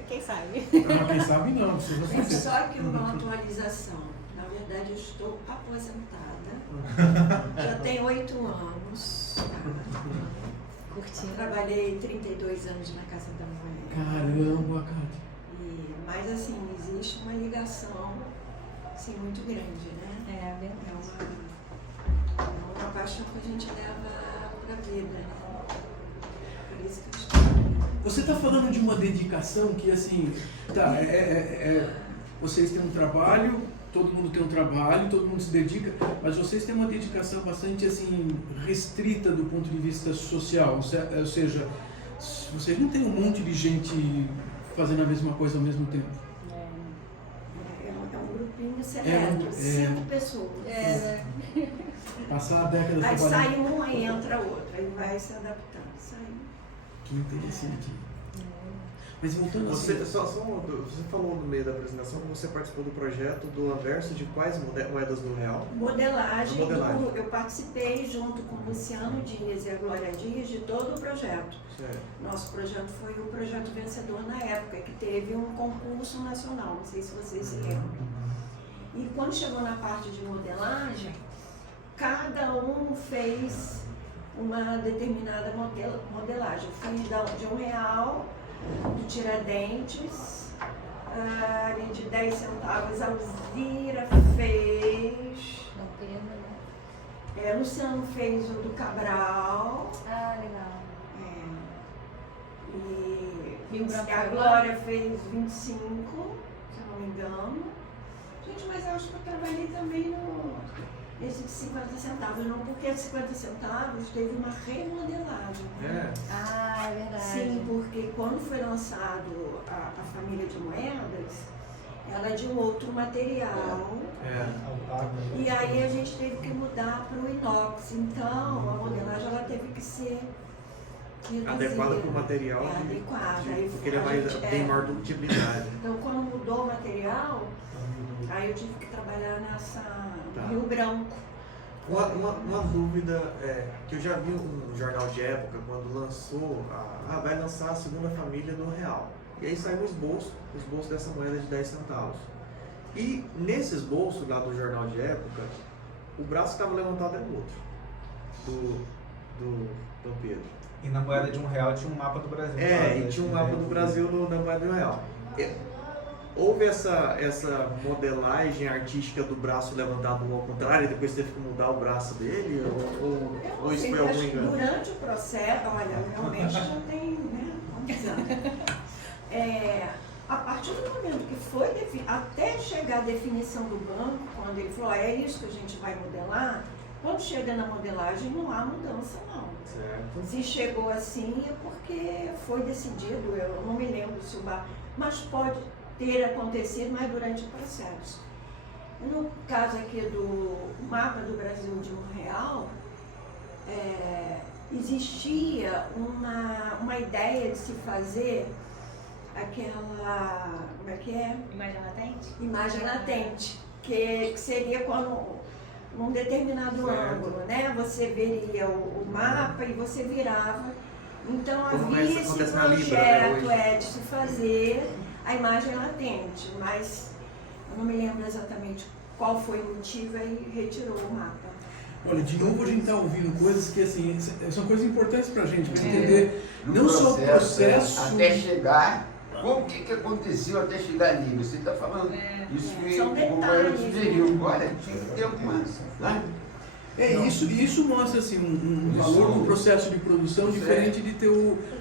Quem sabe? Quem sabe não, vocês vão Gente, fazer. só que uma atualização. Na verdade, eu estou aposentada. Já tenho 8 anos. Curtindo. Trabalhei 32 anos na Casa da Mulher. Caramba, cara. Mas assim, existe uma ligação assim, muito grande, né? Verdade. É uma paixão que a gente leva para a vida, né? Por isso que eu estou aqui. Você está falando de uma dedicação que assim, tá, vocês têm um trabalho, todo mundo tem um trabalho, todo mundo se dedica, mas vocês têm uma dedicação bastante assim restrita do ponto de vista social, ou seja, vocês não têm um monte de gente fazendo a mesma coisa ao mesmo tempo. É um grupinho seleto, 5 pessoas. Passar a década Aí trabalhando. sai um, aí entra outro, aí vai se adaptando. Sai. Que interessante. Mas voltando Você, assim... você falou no meio da apresentação que você participou do projeto do Anverso de quais moedas do real? Modelagem. Modelagem. Eu participei junto com o Luciano Dias e a Glória Dias de todo o projeto. Certo. Nosso projeto foi o projeto vencedor na época, que teve um concurso nacional, não sei se vocês se lembram. E quando chegou na parte de modelagem, cada um fez uma determinada modelagem. Eu fiz de R$1, do Tiradentes, ali de 10 centavos, a Alzira fez. Luciano fez o do Cabral. Legal. E a Glória fez 25, se eu não me engano. Gente, mas eu acho que eu trabalhei também nesse de 50 centavos, não, porque 50 centavos teve uma remodelagem. É. É verdade. Sim, porque quando foi lançado a família de moedas, ela é de um outro material. E aí a gente teve que mudar para o inox. Então, a modelagem ela teve que ser reduzida. Adequada para o material. Adequada. Porque ele tem maior ductilidade. Então, quando mudou o material, aí eu tive que trabalhar nessa Rio Branco. Uma dúvida que eu já vi um jornal de época quando lançou, vai lançar a segunda família do real. E aí saiu o esboço dessa moeda de 10 centavos. E nesse esboço lá do jornal de época, o braço que estava levantado era o outro, do Dom Pedro. E na moeda de R$1 tinha um mapa do Brasil. E tinha um mapa do Brasil na moeda do real. Houve essa modelagem artística do braço levantado ao contrário, e depois teve que mudar o braço dele? Ou isso foi algum engano? Durante o processo, olha, realmente já tem, né? A partir do momento que foi até chegar a definição do banco, quando ele falou, é isso que a gente vai modelar, quando chega na modelagem não há mudança não. Certo. Se chegou assim é porque foi decidido, eu não me lembro se o bar, mas pode ter acontecido, mas durante o processo. No caso aqui do mapa do Brasil de R$1, existia uma ideia de se fazer aquela, como é que é? Imagem latente? Imagem latente, que seria quando, num determinado ângulo, né? Você veria o mapa e você virava Então Como havia isso esse acontece na Libra, né, projeto hoje? de se fazer a imagem latente, mas eu não me lembro exatamente qual foi o motivo e retirou o mapa. Olha, de novo a gente está ouvindo coisas que assim, são coisas importantes para a gente, para entender não só o processo. Até chegar, como que aconteceu até chegar ali? Você está falando isso que São o detalhes, governo sugeriu. Olha, tinha que ter alguma. Né? Isso mostra assim, um valor no processo de produção diferente de ter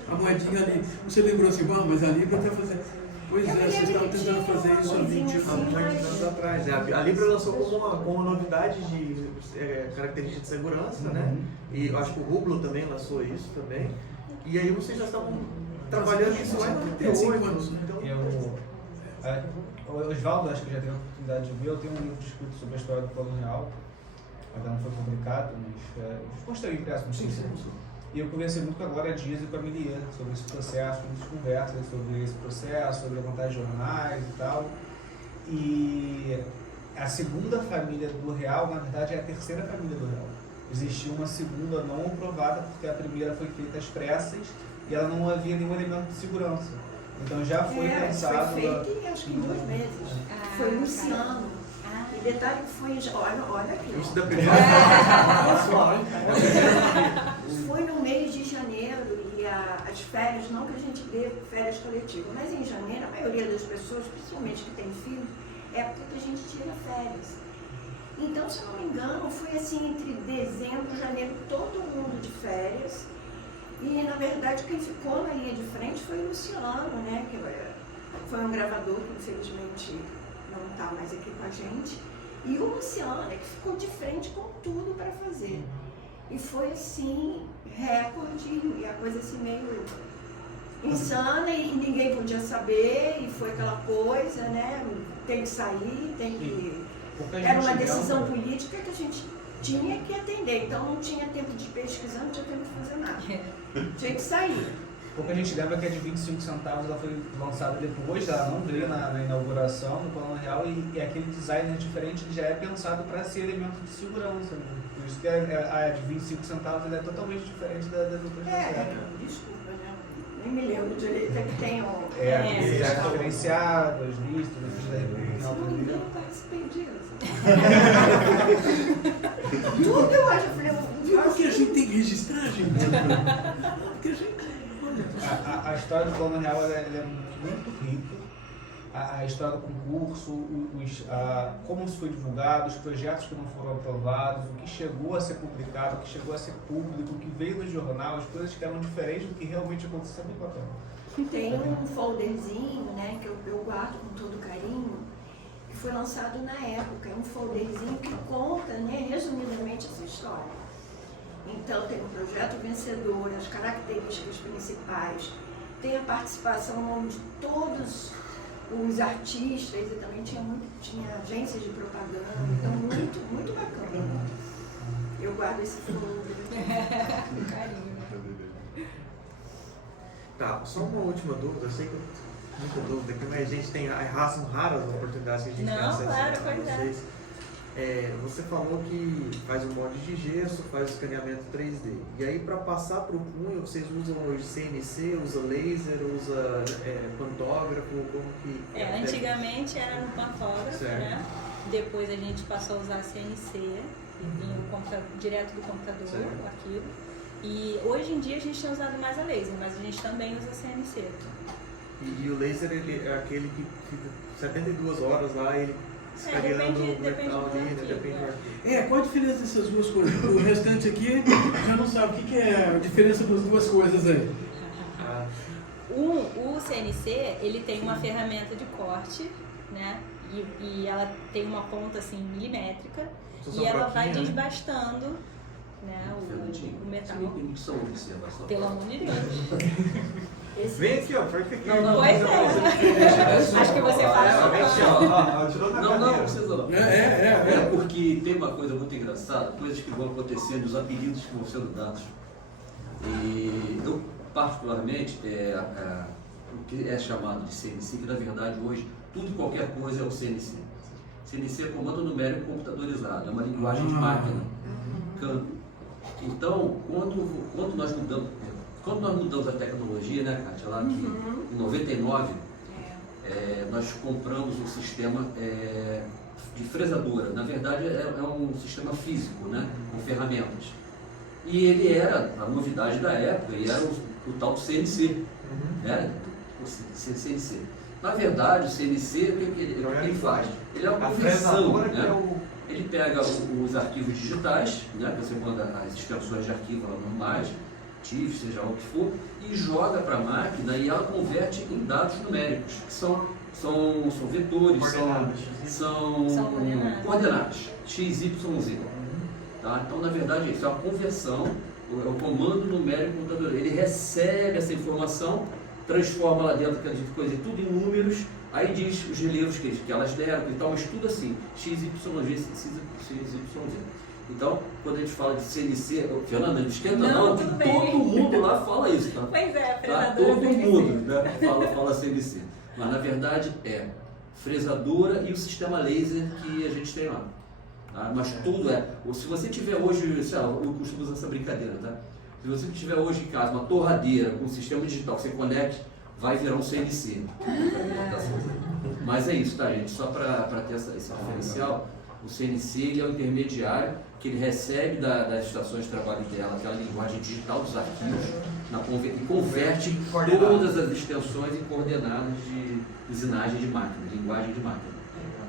a moedinha ali. Você lembrou assim, bom, mas a Libra está fazendo. Pois é, vocês estavam tentando fazer isso há 20 Há anos. muitos anos atrás. A Libra lançou como uma novidade de característica de segurança, né? E eu acho que o Rublo também lançou isso também. E aí vocês já estavam trabalhando isso lá em 98. Então, O Oswaldo, acho que já teve a oportunidade de ver, eu tenho um livro escrito sobre a história do Plano Real, ainda não foi publicado, mas postei impresso no Cícero. E eu conversei muito com a Glória Dias e com a Milian sobre esse processo, muitas conversas sobre esse processo, sobre levantar jornais e tal. E a segunda família do Real, na verdade, é a terceira família do Real. Existiu uma segunda não aprovada, porque a primeira foi feita às pressas e ela não havia nenhum elemento de segurança. Então já foi pensado... Foi feito acho que em 2 meses. Foi Luciano. E detalhe que foi... Olha aqui. isso da primeira. Foi no mês de janeiro e as férias, não que a gente dê férias coletivas, mas em janeiro a maioria das pessoas, principalmente que tem filhos, é época que a gente tira férias. Então, se eu não me engano, foi assim entre dezembro e janeiro, todo mundo de férias. E na verdade quem ficou na linha de frente foi o Luciano, né? Que foi um gravador que infelizmente não está mais aqui com a gente. E o Luciano é que ficou de frente com tudo para fazer. E foi assim, recorde, e a coisa assim meio insana e ninguém podia saber, e foi aquela coisa, né? Tem que sair, tem que... Era uma decisão política que a gente tinha que atender, então não tinha tempo de pesquisar, não tinha tempo de fazer nada. Tinha que sair. Pouco a gente lembra que a de 25 centavos ela foi lançada depois, ela não veio na inauguração do Plano Real e aquele design diferente já é pensado para ser elemento de segurança. Né? Por isso que a de 25 centavos ela é totalmente diferente das outras Desculpa, né? Nem me lembro direito, é que tem um... já diferenciado, as listas, as da República. Se não me engano, eu participei disso. Tudo eu acho, eu falei... Porque a gente tem que registrar, gente. Porque a gente... A história do Plano Real ela é muito rica. A história do concurso, como isso foi divulgado, os projetos que não foram aprovados, o que chegou a ser publicado, o que chegou a ser público, o que veio no jornal, as coisas que eram diferentes do que realmente aconteceu no papel. Tem um folderzinho, né, que eu guardo com todo carinho, que foi lançado na época. É um folderzinho que conta, né, resumidamente essa história. Então tem o projeto vencedor, as características principais, tem a participação de todos os artistas e também tinha agências de propaganda, então muito bacana. Eu guardo esse folder. Com carinho. Tá, só uma última dúvida, eu sei que muita dúvida aqui, mas a gente tem, são raras as oportunidades que a gente tem acesso claro, a pois vocês. Você falou que faz o molde de gesso, faz o escaneamento 3D. E aí para passar para o punho, vocês usam hoje CNC, usa laser, usa pantógrafo, como que... Antigamente era no pantógrafo, né? Depois a gente passou a usar CNC, e vinha direto do computador, o arquivo. E hoje em dia a gente tem usado mais a laser, mas a gente também usa CNC. E o laser ele é aquele que fica 72 horas lá, ele escaneando o metal ali, né? Depende do arquivo. Qual a diferença dessas duas coisas? O restante aqui já não sabe o que é a diferença das duas coisas aí. O CNC, ele tem uma ferramenta de corte, né? E ela tem uma ponta assim milimétrica e ela vai desbastando, né, o metal. Pelo amor de Deus. Vem aqui, ó, perto aqui. Pois é. Acho que você faz. Não precisa não. É porque tem uma coisa muito engraçada, coisas que vão acontecendo, os apelidos que vão sendo dados. E eu, particularmente, o que é chamado de CNC, que na verdade hoje tudo e qualquer coisa é o CNC. CNC é comando numérico computadorizado, é uma linguagem de máquina, câmbio. Então, quando nós mudamos, Quando nós mudamos a tecnologia, né, Kátia, lá que em 99, nós compramos um sistema de fresadora. Na verdade, é um sistema físico, né, com ferramentas. E ele era a novidade da época, e era o tal do CNC, né? O CNC. Na verdade, o CNC, o que ele faz? Ele é uma conversão, né? Ele pega os arquivos digitais, né? Você manda as extensões de arquivo lá normais, TIFF, seja lá o que for, e joga para a máquina e ela converte em dados numéricos, que são vetores, são coordenadas, x, y, z. Tá? Então, na verdade, isso é uma conversão, é o comando numérico do computador. Ele recebe essa informação, transforma lá dentro aquelas coisas, tudo em números, aí diz os relevos que elas deram e tal, mas tudo assim, x, y, z, Então, quando a gente fala de CNC, Fernanda, não esquenta não, que todo mundo lá fala isso, tá? Pois é, tá? fresadora. Todo mundo, né, fala CNC. Mas na verdade é fresadora e o sistema laser que a gente tem lá. Tá? Mas tudo se você tiver hoje, sei lá, eu costumo usar essa brincadeira, tá? Se você tiver hoje em casa uma torradeira com um sistema digital que você conecte, vai virar um CNC. Mas é isso, tá, gente? Só para ter esse diferencial, o CNC ele é o intermediário que ele recebe das estações de trabalho dela, aquela linguagem digital dos arquivos, e converte todas as extensões em coordenadas de usinagem de máquina, linguagem de máquina.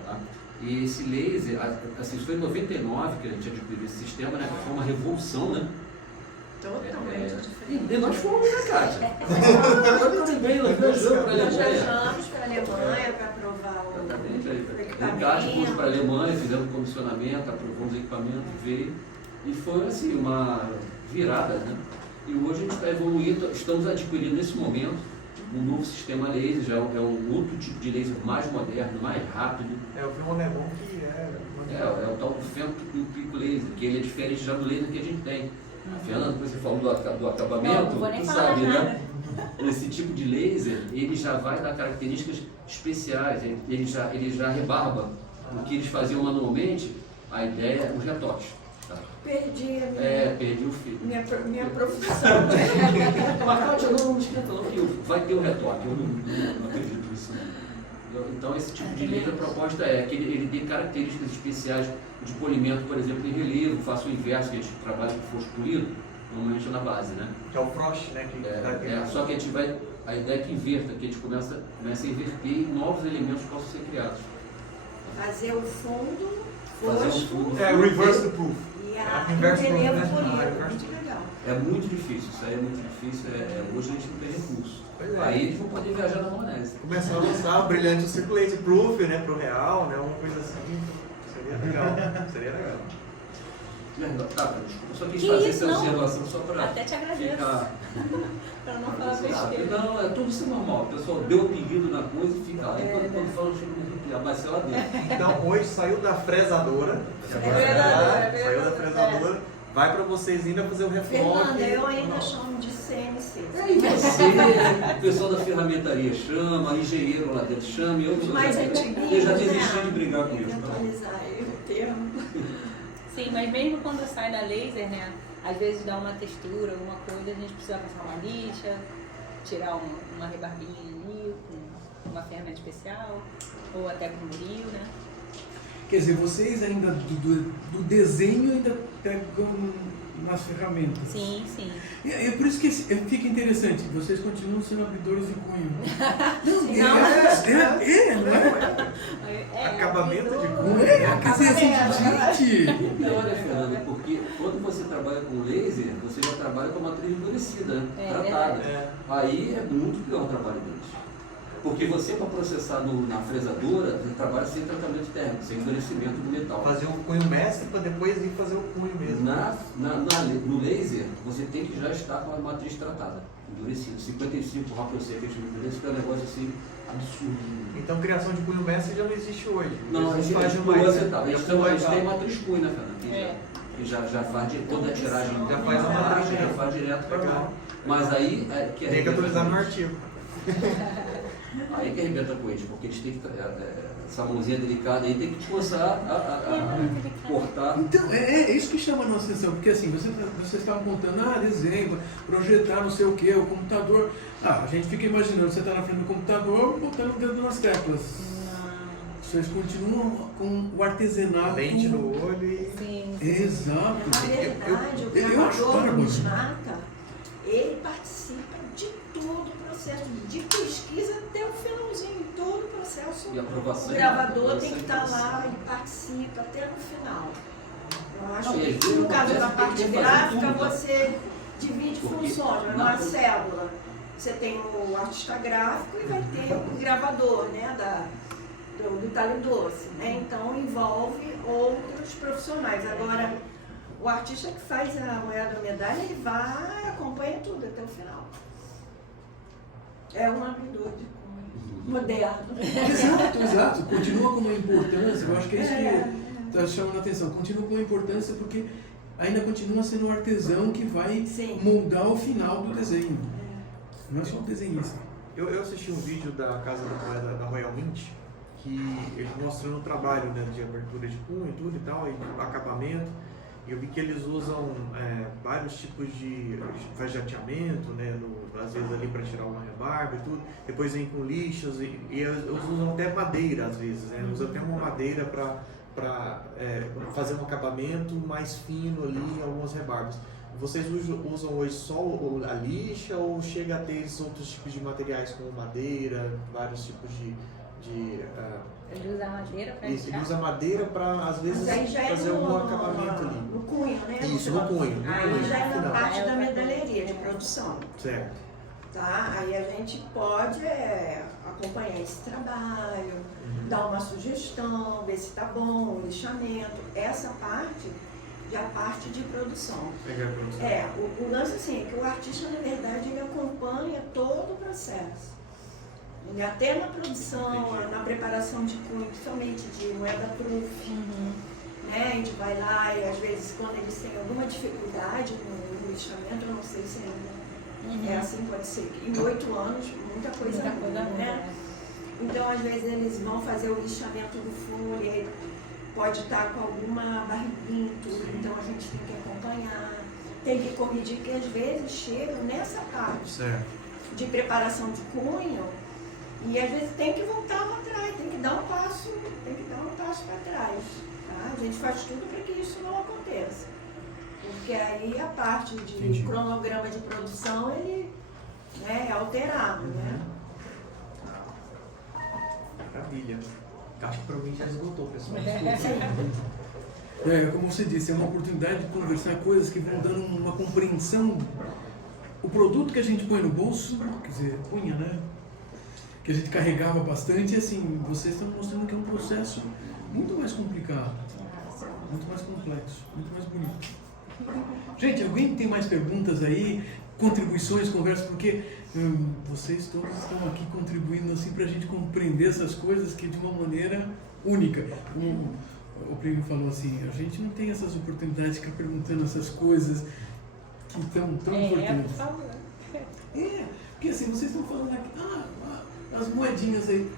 Tá? E esse laser, assim, isso foi em 99 que a gente adquiriu esse sistema, né? Foi uma revolução, né? Totalmente diferente. E nós fomos, né, Kátia? Eu também, nós viajamos para a Nós Alemanha. viajamos para a Alemanha para aprovar o Kátia fomos para a Alemanha, fizemos comissionamento, aprovamos o equipamento, veio. E foi assim, uma virada, né? E hoje a gente está evoluindo, estamos adquirindo nesse momento um novo sistema laser, já é um outro tipo de laser mais moderno, mais rápido. Eu vi um alemão que é o tal do Femto Laser, que ele é diferente já do laser que a gente tem. A Fernanda, depois você falou do acabamento, não vou nem tu falar sabe, nada. né? Esse tipo de laser, ele já vai dar características especiais, ele já rebarba o que eles faziam manualmente, a ideia é os retoques. Tá? Perdi Perdi o fio. minha profissão. Mas Kátia, não esquenta não, que vai ter o retoque, eu não acredito nisso. Então esse tipo de laser, a proposta é que ele dê características especiais de polimento, por exemplo, em relevo, faça o inverso, que a gente trabalha com fosco polido, normalmente é na base, né? Que é o frost, né? Só que a gente vai, a ideia é que inverta, que a gente começa a inverter e novos elementos possam ser criados. Fazer o fundo Fazer um fosco fundo. reverse the proof. e inverso o relevo proof, né? polido. Muito legal. É muito difícil, isso aí é muito difícil, hoje a gente não tem recurso. Pois é. Aí eles vão poder viajar na maionese. Começar a lançar o brilhante circulate proof, né? Pro real, né? Uma coisa assim. Seria legal. Seria legal. Tá, desculpa, eu só quis Que fazer isso, essa não? observação só para Até te agradeço. ficar... Pra não falar besteira. Não, é tudo isso normal. O pessoal deu o pedido na coisa e fica lá. E quando fala, chega a bacia lá dentro. Então hoje saiu da fresadora. Fresadora. Saiu da fresadora. Vai para vocês ainda fazer o reforma. Fernanda, eu ainda chamo de CNC. E você, o pessoal da ferramentaria chama, engenheiro lá dentro chama, Mais eu antiguinhos, já desisti né? de brigar com Tem que isso. Tá? atualizar aí o termo. Sim, mas mesmo quando sai da laser, né? Às vezes dá uma textura, alguma coisa, a gente precisa passar uma lixa, tirar uma rebarbinha ali, com uma ferramenta especial, ou até com buril, né? Quer dizer, vocês ainda do desenho ainda pegam nas ferramentas. Sim, sim. É por isso que fica interessante, vocês continuam sendo abridores de cunho. Acabamento de Não cunho. é? Quer dizer, assim, gente... Então, olha, Fernanda, porque quando você trabalha com laser, você já trabalha com a matriz endurecida, né? Tratada. Aí é muito pior o trabalho deles. Porque você, para processar na fresadora, você trabalha sem tratamento térmico, sem endurecimento do metal. Fazer o cunho mestre para depois ir fazer o cunho mesmo. No laser, você tem que já estar com a matriz tratada, endurecida. 55 rápido seco, isso é um negócio assim absurdo. Então criação de cunho mestre já não existe hoje. Não, a Eles gente fazem faz duas mais. etapas. A gente tem matriz cunho, né, Fernanda? Que já faz toda a tiragem, Já faz a matriz, já faz direto para cá. Legal. Mas aí Tem que atualizar no artigo. Aí que arrebenta com eles, porque eles têm que essa mãozinha delicada aí tem que começar a cortar. Então, é isso que chama a nossa atenção, porque assim, vocês estavam contando, desenho, projetar não sei o que, o computador. A gente fica imaginando, você está na frente do computador, botando o dedo nas teclas. Vocês continuam com o artesanato. Lente no olho e... Sim. Exato. Na verdade, o eu acho gravador bárbaro. numismata, ele participa de todo o processo, de pesquisa até o finalzinho, todo o processo. E aprovação. O gravador tem que estar lá, ele participa até no final. Eu acho que no caso da parte gráfica, você divide funções, numa célula. Você tem o artista gráfico e vai ter o gravador, né, do talho doce, né? Então envolve outros profissionais. Agora, o artista que faz a moeda ou medalha, ele vai e acompanha tudo até o final. É um abridor de cunho moderno. Exato. Continua com uma importância, eu acho que é isso que está chamando a atenção. Continua com uma importância porque ainda continua sendo o artesão que vai moldar o final do desenho. Não é só o desenhista. Eu assisti um vídeo da Casa da Moeda da Royal Mint, que eles mostrando o trabalho, né, de abertura de punho e tudo e tal, e acabamento. E eu vi que eles usam vários tipos de faz jateamento, né, às vezes ali para tirar uma rebarba e tudo. Depois vem com lixas e eles usam até madeira às vezes, né? Usam até uma madeira para fazer um acabamento mais fino ali em algumas rebarbas. Vocês usam hoje só a lixa ou chega a ter esses outros tipos de materiais como madeira, vários tipos de Ele usa madeira para isso, ele usa madeira para, às vezes, Mas aí já é fazer algum acabamento ali. no cunho, né? Isso, no cunho. Aí já é na Final. parte da medalharia, de produção. Certo. Tá? Aí a gente pode acompanhar esse trabalho, dar uma sugestão, ver se está bom, o lixamento. Essa parte já parte de produção. Pegar a produção. O lance assim, é que o artista, na verdade, ele acompanha todo o processo. Ele até na produção, na preparação de cunho, principalmente de moeda trufe, né? A gente vai lá e às vezes quando eles têm alguma dificuldade no lixamento, eu não sei se é assim, pode ser que em 8 anos muita coisa muda, né? Então às vezes eles vão fazer o lixamento do fundo e aí pode estar com alguma barriguinha, então a gente tem que acompanhar, tem que corrigir, que às vezes chegam nessa parte de preparação de cunho e às vezes tem que voltar lá atrás, tem que dar um passo para trás. Tá? A gente faz tudo para que isso não aconteça. Porque aí a parte de cronograma de produção ele é alterado, né? Maravilha. Acho que para mim já esgotou, pessoal. Como você disse, é uma oportunidade de conversar coisas que vão dando uma compreensão. O produto que a gente põe no bolso, quer dizer, punha, né? Que a gente carregava bastante, assim, vocês estão mostrando que é um processo muito mais complicado, muito mais complexo, muito mais bonito. Gente, alguém tem mais perguntas aí, contribuições, conversas, porque vocês todos estão aqui contribuindo assim para a gente compreender essas coisas que de uma maneira única. O primo falou assim, a gente não tem essas oportunidades de ficar perguntando essas coisas que tão importantes. Por favor. Porque assim, vocês estão falando aqui, as moedinhas aí,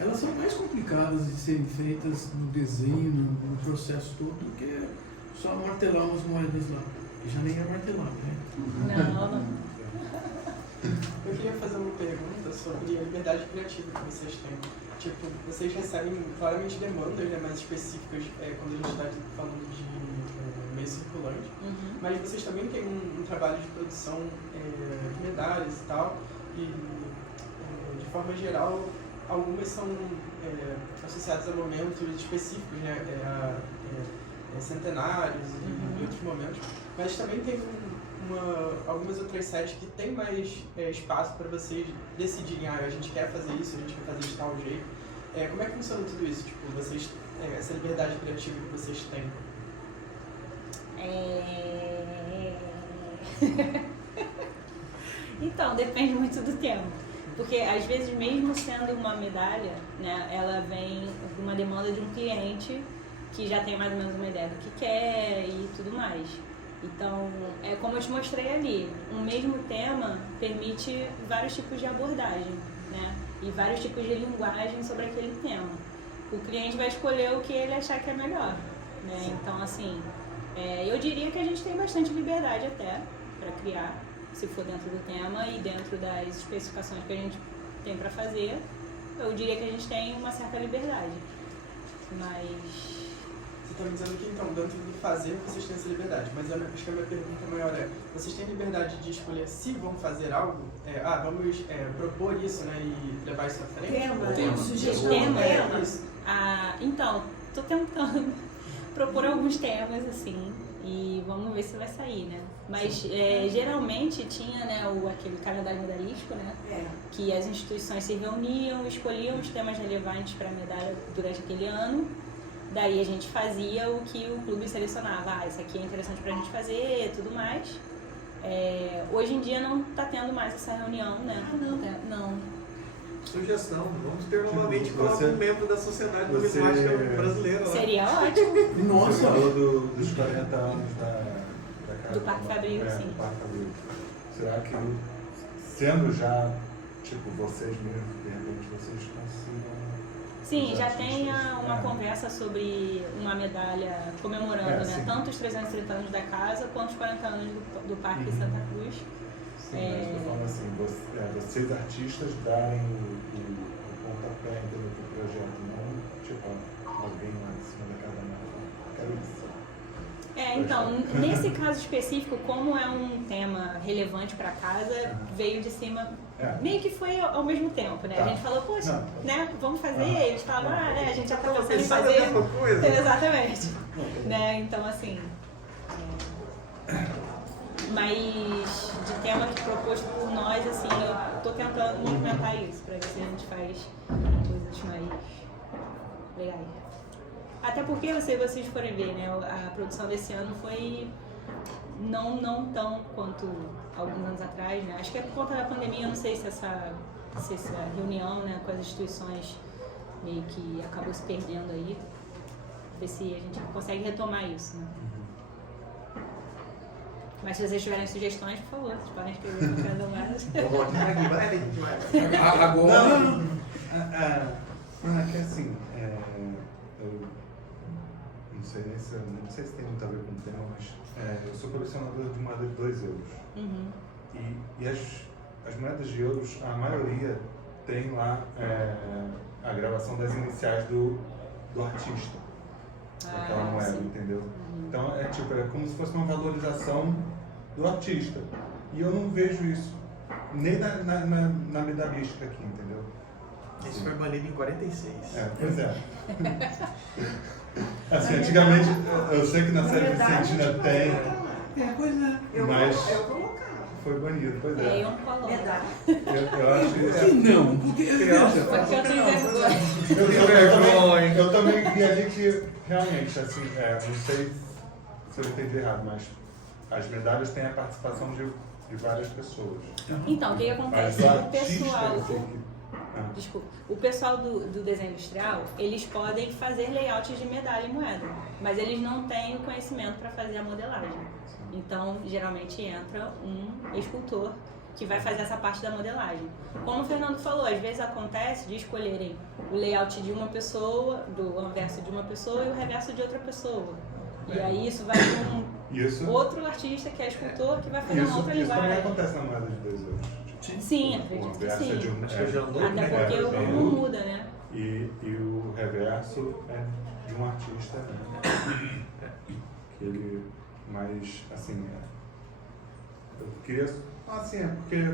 elas são mais complicadas de serem feitas no desenho, no processo todo, do que só martelar umas moedas lá, que já nem é martelar, né? Não. Eu queria fazer uma pergunta sobre a liberdade criativa que vocês têm. Tipo, vocês recebem claramente demandas, né, mais específicas quando a gente está falando de meio circulante, mas vocês também têm um trabalho de produção de medalhas e tal, e de forma geral, algumas são associadas a momentos específicos, né, centenários e outros momentos, mas também tem algumas outras séries que tem mais espaço para vocês decidirem, a gente quer fazer isso, a gente quer fazer de tal jeito. Como é que funciona tudo isso? Tipo, vocês, essa liberdade criativa que vocês têm? Então, depende muito do tema. Porque às vezes, mesmo sendo uma medalha, né, ela vem de uma demanda de um cliente que já tem mais ou menos uma ideia do que quer e tudo mais. Então, como eu te mostrei ali, um mesmo tema permite vários tipos de abordagem, né? E vários tipos de linguagem sobre aquele tema. o cliente vai escolher o que ele achar que é melhor, né? Então, assim, eu diria que a gente tem bastante liberdade até para criar, se for dentro do tema e dentro das especificações que a gente tem para fazer, eu diria que a gente tem uma certa liberdade. Mas... Você está me dizendo que, então, dentro do fazer, vocês têm essa liberdade. Mas acho que a minha pergunta maior é, vocês têm liberdade de escolher se vão fazer algo? Vamos propor isso, né, e levar isso à frente? Tema, sugestão, tema. Isso. Então, estou tentando propor alguns temas, assim, e vamos ver se vai sair, né? Mas geralmente tinha, né, aquele calendário medalhístico, né? Que as instituições se reuniam, escolhiam os temas relevantes para a medalha durante aquele ano. Daí a gente fazia o que o clube selecionava. Isso aqui é interessante pra gente fazer e tudo mais. Hoje em dia não tá tendo mais essa reunião, né? Não. Sugestão, vamos ter novamente um membro da Sociedade Numismática Brasileira. Seria ótimo. Nossa! Você falou dos 40 anos da casa. Do Parque Fabril, sim. Do Parque Fabril. Será que, sendo já, tipo, vocês mesmos, de repente, vocês consigam... Sim, já tem uma conversa sobre uma medalha comemorando, né? Tanto os 330 anos da casa quanto os 40 anos do Parque Santa Cruz. Sim, mas eu tô falando assim, vocês artistas darem o pontapé do projeto, não tipo alguém lá em cima da casa nova. Quero isso. Então, nesse caso específico, como é um tema relevante para casa, veio de cima, meio que foi ao mesmo tempo, né? A gente falou, poxa, né, vamos fazer, eles falaram, a gente já está pensando em fazer. Exatamente. Né? Então, assim, mas de tema que proposto por nós, assim, eu estou tentando movimentar isso, para ver se a gente faz coisas mais legais. Até porque, se vocês forem ver, né, a produção desse ano foi não tão quanto alguns anos atrás, né? Acho que é por conta da pandemia, eu não sei se essa reunião, né, com as instituições meio que acabou se perdendo aí. Ver se a gente consegue retomar isso, né? Mas se vocês tiverem sugestões, por favor, vocês podem escrever no Casa Mais. Agora... Não, é que assim, eu não sei se tem muito a ver com o tema, mas eu sou colecionador de moedas de 2 euros. E as moedas de euros, a maioria tem lá a gravação das iniciais do artista, daquela moeda, entendeu? Então é como se fosse uma valorização do artista. E eu não vejo isso nem na medalhística aqui, entendeu? Isso foi banido em 46. Pois é. Assim, antigamente, eu sei que na série Vicentina tem. Mas foi banido, pois é. Eu não coloco. Eu acho que não, porque porque eu tenho vergonha. Eu também vi ali que realmente, assim, não sei se eu entendi errado, mas as medalhas têm a participação de várias pessoas. Então, o que acontece? O pessoal do desenho industrial, eles podem fazer layouts de medalha e moeda, mas eles não têm o conhecimento para fazer a modelagem. Então, geralmente entra um escultor que vai fazer essa parte da modelagem. Como o Fernando falou, às vezes acontece de escolherem o layout de uma pessoa, do anverso de uma pessoa e o reverso de outra pessoa. E aí isso vai com outro artista que é escultor que vai fazer uma outra linguagem. Isso também acontece na moeda de 2 euros. Sim, acredito que sim. Até porque o rumo muda, né? E o reverso é de um artista, né? Que ele, mais, assim, eu queria, assim, porque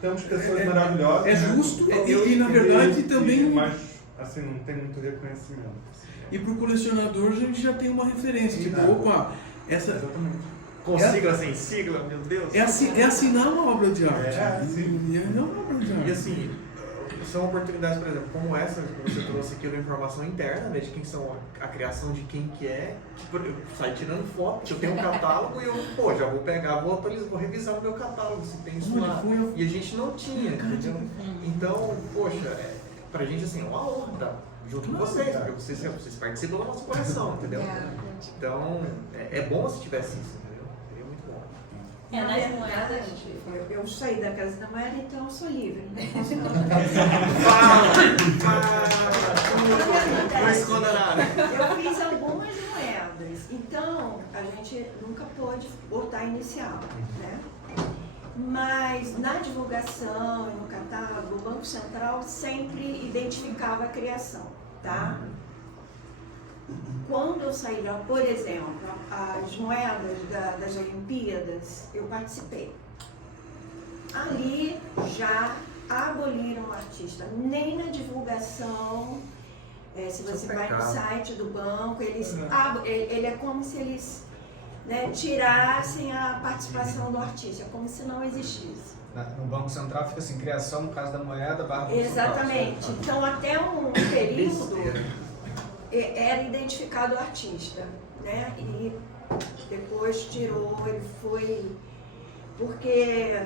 temos pessoas maravilhosas. É justo, e na verdade também... Mas, assim, não tem muito reconhecimento. Assim. E para o colecionador a gente já tem uma referência, tipo, opa, essa... Exatamente. Com sigla sem sigla, meu Deus. É assinar uma obra de arte. Não uma obra de arte. E assim, são oportunidades, por exemplo, como essa que você trouxe aqui, da informação interna, né, de quem são a criação de quem que é. Eu saio tirando foto, eu tenho um catálogo e eu, já vou pegar, vou atualizar, vou revisar o meu catálogo, se tem isso lá. E a gente não tinha, entendeu? Então, poxa, pra gente assim, é uma honra estar junto com vocês, porque vocês participam da nossa coleção, entendeu? Então, é bom se tivesse isso. É, Na nas verdade, moedas. eu saí da Casa da Moeda, então eu sou livre. Não posso não. Não esconda nada. Eu fiz algumas moedas, então a gente nunca pôde botar inicial, né? Mas na divulgação e no catálogo, o Banco Central sempre identificava a criação, tá? Quando eu saí lá, por exemplo, as moedas das Olimpíadas, eu participei. Ali já aboliram o artista, nem na divulgação. Se você vai no site do banco, ele é como se eles, né, tirassem a participação do artista, é como se não existisse. No Banco Central fica assim, criação no caso da moeda, barra Banco Exatamente. Central. Então, até um período era identificado o artista, né? E depois tirou, ele foi... Porque,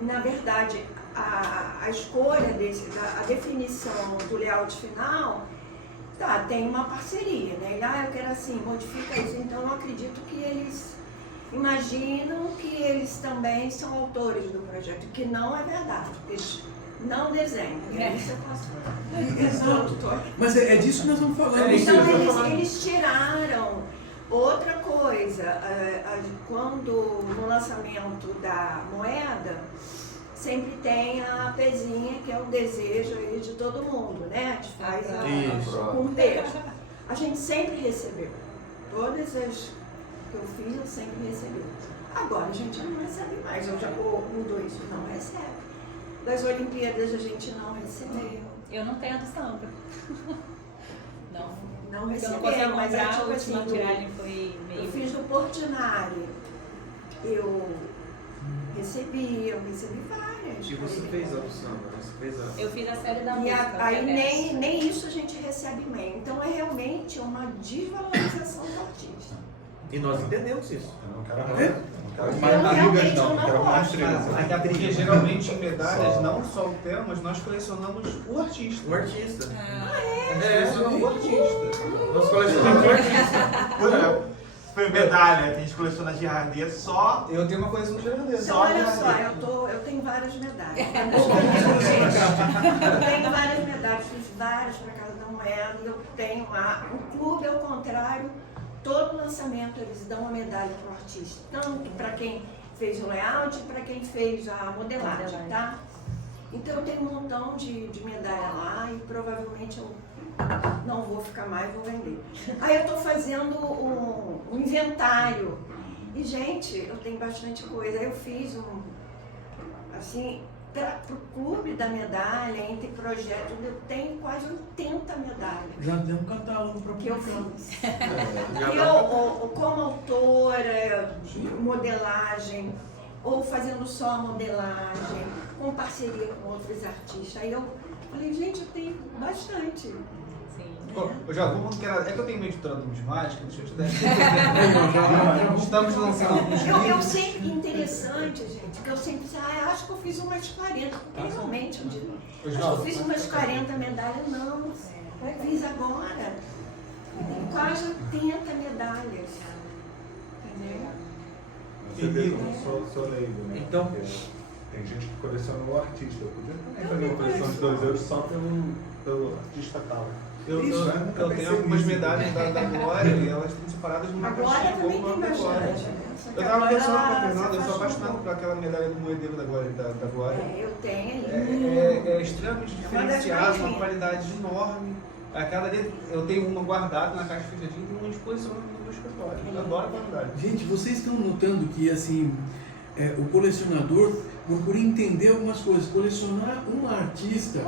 na verdade, a escolha a definição do layout final, tá, tem uma parceria, né? Eu quero assim, modifica isso. Então, eu não acredito que eles imaginam que eles também são autores do projeto, que não é verdade, porque eles não desenham. Isso eu posso... Exato. Mas é disso que nós estamos falando. Então, eles tiraram outra coisa. Quando no lançamento da moeda, sempre tem a pezinha, que é o desejo aí de todo mundo, né? A gente faz com texto. A gente sempre recebeu. Todas as que eu fiz, eu sempre recebi. Agora a gente não recebe mais. Eu já mudou isso, não recebe. Das Olimpíadas a gente não recebeu. Eu não tenho a do samba. Não Porque eu não recebeu, consegui mas comprar, é tipo a assim, última tiragem foi meio... eu fiz do Portinari. Eu recebi várias. E você fez a opção, você fez a... Eu fiz a série da E música. aí nem isso a gente recebe bem. Então é realmente uma desvalorização do artista. E nós entendemos isso. Eu não quero Eu mais amigas, realmente não. eu Eu não quero mais gosto. estrelas. Até porque geralmente em medalhas, não só o tema, mas nós colecionamos o artista. O artista. Nós colecionamos o artista. Nós colecionamos o artista. Foi medalha, que a gente coleciona Girardet só. Eu tenho uma coleção de Girardet. Então, olha só, eu tenho várias medalhas. Eu tenho várias medalhas, fiz várias para a Casa da Moeda. Eu tenho lá. O clube, ao contrário, todo lançamento eles dão uma medalha para o artista. Tanto para quem fez o layout e para quem fez a modelagem, tá? Então eu tenho um montão de medalha lá e provavelmente eu não vou ficar mais, vou vender. Aí eu estou fazendo um inventário. E, gente, eu tenho bastante coisa. Eu fiz assim, para o clube da medalha, entre projetos, eu tenho quase 80 medalhas. Já deu um catálogo para Que eu fiz. Eu, como autora, modelagem, ou fazendo só modelagem, com parceria com outros artistas. Aí eu falei, gente, eu tenho bastante. É que eu tenho uma editora numismática, deixa eu te dar. Estamos lançando alguns Eu sempre, interessante, gente, que eu sempre disse, acho que eu fiz umas 40, porque realmente eu digo, acho que eu fiz umas 40 medalhas, não, fiz agora. Tem quase 80 medalhas. Entendeu? Você vê como sou leigo, né? Então, tem gente que coleciona o artista. Eu podia também fazer uma coleção de 2 euros só pelo artista tal. Eu tenho algumas medalhas da Glória e elas estão separadas numa Agora caixinha também como tem a Glória. bastante. Eu estava pensando com a Fernanda, eu sou apaixonado por aquela medalha do moedeiro da Glória. Eu tenho. É extremamente Uma das diferenciado, mais uma lindas. qualidade enorme. Aquela dele, eu tenho uma guardada na caixa fechadinha e uma exposição no meu escritório. Eu adoro a qualidade. Gente, vocês estão notando que assim, o colecionador procura entender algumas coisas. Colecionar um artista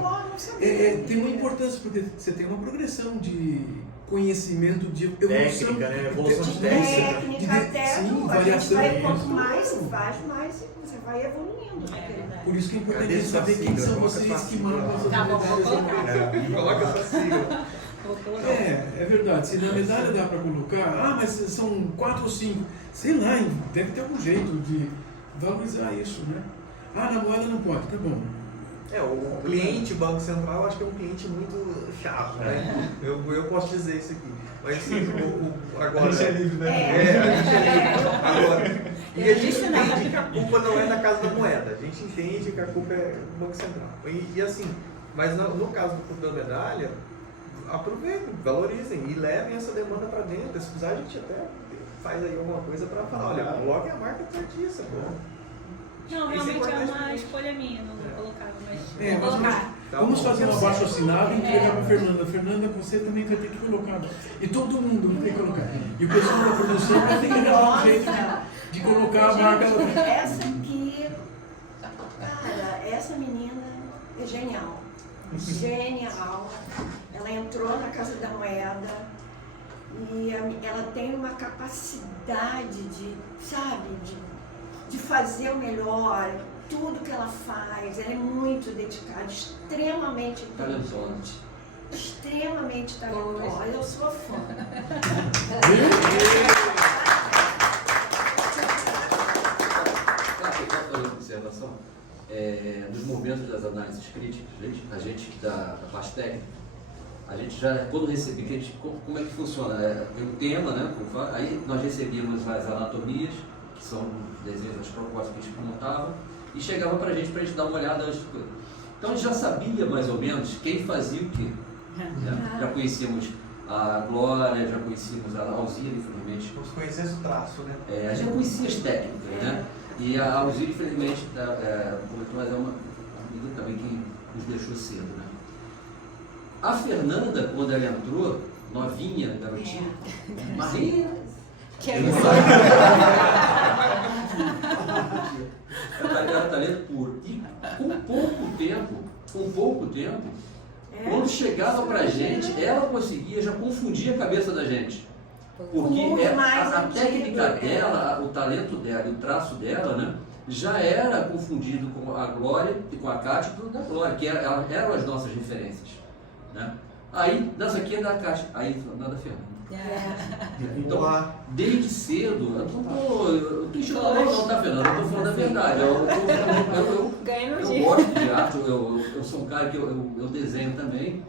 tem uma importância, porque você tem uma progressão de conhecimento, de evolução. Técnica, né? Evolução de Técnica, até sim, a gente vai, variação. quanto mais se faz, mais você vai evoluindo. Por isso que é importante saber quem são vocês que marcam essas Tá bom, vou medalhas. Coloca essa sigla. É verdade. Se na medalha dá para colocar, mas são 4 ou 5, sei lá, deve ter algum jeito de valorizar isso, né? Na moeda não pode, tá bom. O cliente Banco Central, eu acho que é um cliente muito chato, né? Eu posso dizer isso aqui. Mas sim, agora... A gente é livre, né? A gente é livre. Agora, E a gente entende que a culpa não é da Casa da Moeda, a gente entende que a culpa é do Banco Central. E assim, mas no caso do Clube da Medalha, aproveitem, valorizem e levem essa demanda para dentro. Se precisar, a gente até faz aí alguma coisa para falar, olha, coloquem a marca do artista, pô. Não, Isso é realmente é importante. uma escolha minha, não vou colocar, mas É, vou mas colocar. vamos fazer um abaixo assinado e entregar para a Fernanda. Fernanda, você também vai ter que colocar. E todo mundo vai ter que colocar. E o pessoal da produção vai ter que dar um jeito de colocar a marca. Essa aqui, cara, essa menina é genial. Genial. Ela entrou na Casa da Moeda e ela tem uma capacidade de, sabe, de fazer o melhor, tudo que ela faz. Ela é muito dedicada, extremamente inteligente, extremamente talentosa. Eu sou fã. Observação. Nos momentos das análises críticas, a gente da parte técnica, a gente já, quando recebia, como é que funciona? Tem um tema, né? Aí nós recebíamos as anatomias, que são os desenhos, as propostas que a gente montava, e chegava para a gente dar uma olhada antes de coisa. Então a gente já sabia mais ou menos quem fazia o quê. Né? Já conhecíamos a Glória, já conhecíamos a Alzira, infelizmente. Vamos conhecer o traço, né? A gente conhecia as técnicas, né? E a Alzira, infelizmente, mas é uma amiga também que nos deixou cedo, né? A Fernanda, quando ela entrou, novinha, garotinha, Maria, ela era talento puro. E com pouco tempo, quando chegava pra gente, ela conseguia já confundir a cabeça da gente. Porque a técnica dela, o talento dela e o traço dela, né, já era confundido com a Glória e com a Cátia da Glória, que eram as nossas referências. Né? Aí, nessa aqui é da Cátia, aí nada Fernanda. Então, desde cedo, eu não estou enxergando não, tá, Fernanda? Eu estou falando a verdade. Eu gosto de arte, eu sou um cara que eu desenho também.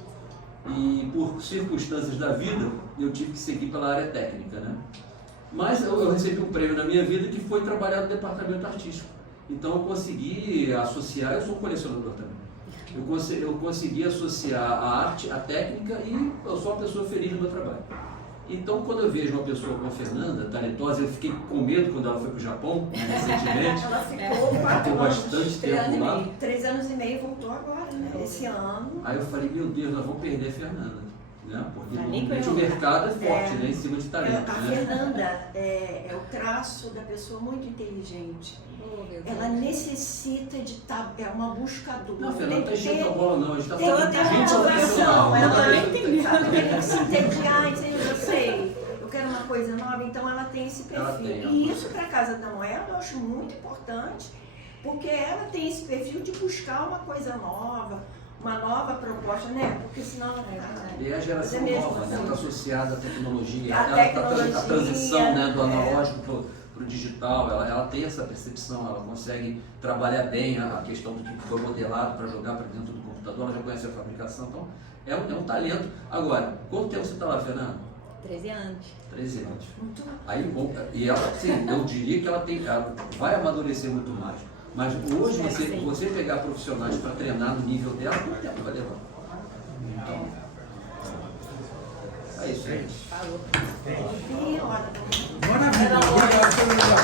E por circunstâncias da vida, eu tive que seguir pela área técnica, né? Mas eu recebi um prêmio na minha vida que foi trabalhar no departamento artístico. Então eu consegui associar, eu sou colecionador também, eu consegui associar a arte, a técnica e eu sou uma pessoa feliz no meu trabalho. Então quando eu vejo uma pessoa como a Fernanda, talentosa, eu fiquei com medo quando ela foi para o Japão, recentemente. Ela ficou 4 anos, bastante tempo lá. 3 anos e meio, voltou agora, né? Esse ano. Aí eu falei, meu Deus, nós vamos perder a Fernanda, né? Porque normalmente o mercado é forte, né? Em cima de talento. A né? Fernanda é o traço da pessoa muito inteligente. Ela necessita de estar, é uma buscadora. Não, Fernanda, não está enchendo a bola não, a gente está tem que falando ter de gente motivação, ela profissional. tem que se entediar, eu sei, eu quero uma coisa nova, então ela tem esse perfil. E isso para a Casa da Moeda eu acho muito importante, porque ela tem esse perfil de buscar uma coisa nova, uma nova proposta, né? Porque senão ela E a geração nova, né? Está associada à tecnologia, a transição, né, do analógico para o digital, ela tem essa percepção, ela consegue trabalhar bem a questão do que foi modelado para jogar para dentro do computador, ela já conhece a fabricação, então é um talento. Agora, quanto tempo você está lá, Fernanda? 13 anos. 13 anos. Aí, bom, e ela, sim, eu diria que ela vai amadurecer muito mais. Mas hoje, você pegar profissionais para treinar no nível dela, quanto tempo vai levar? Então, é isso, gente. Falou. Maravilha, obrigado, Fernanda.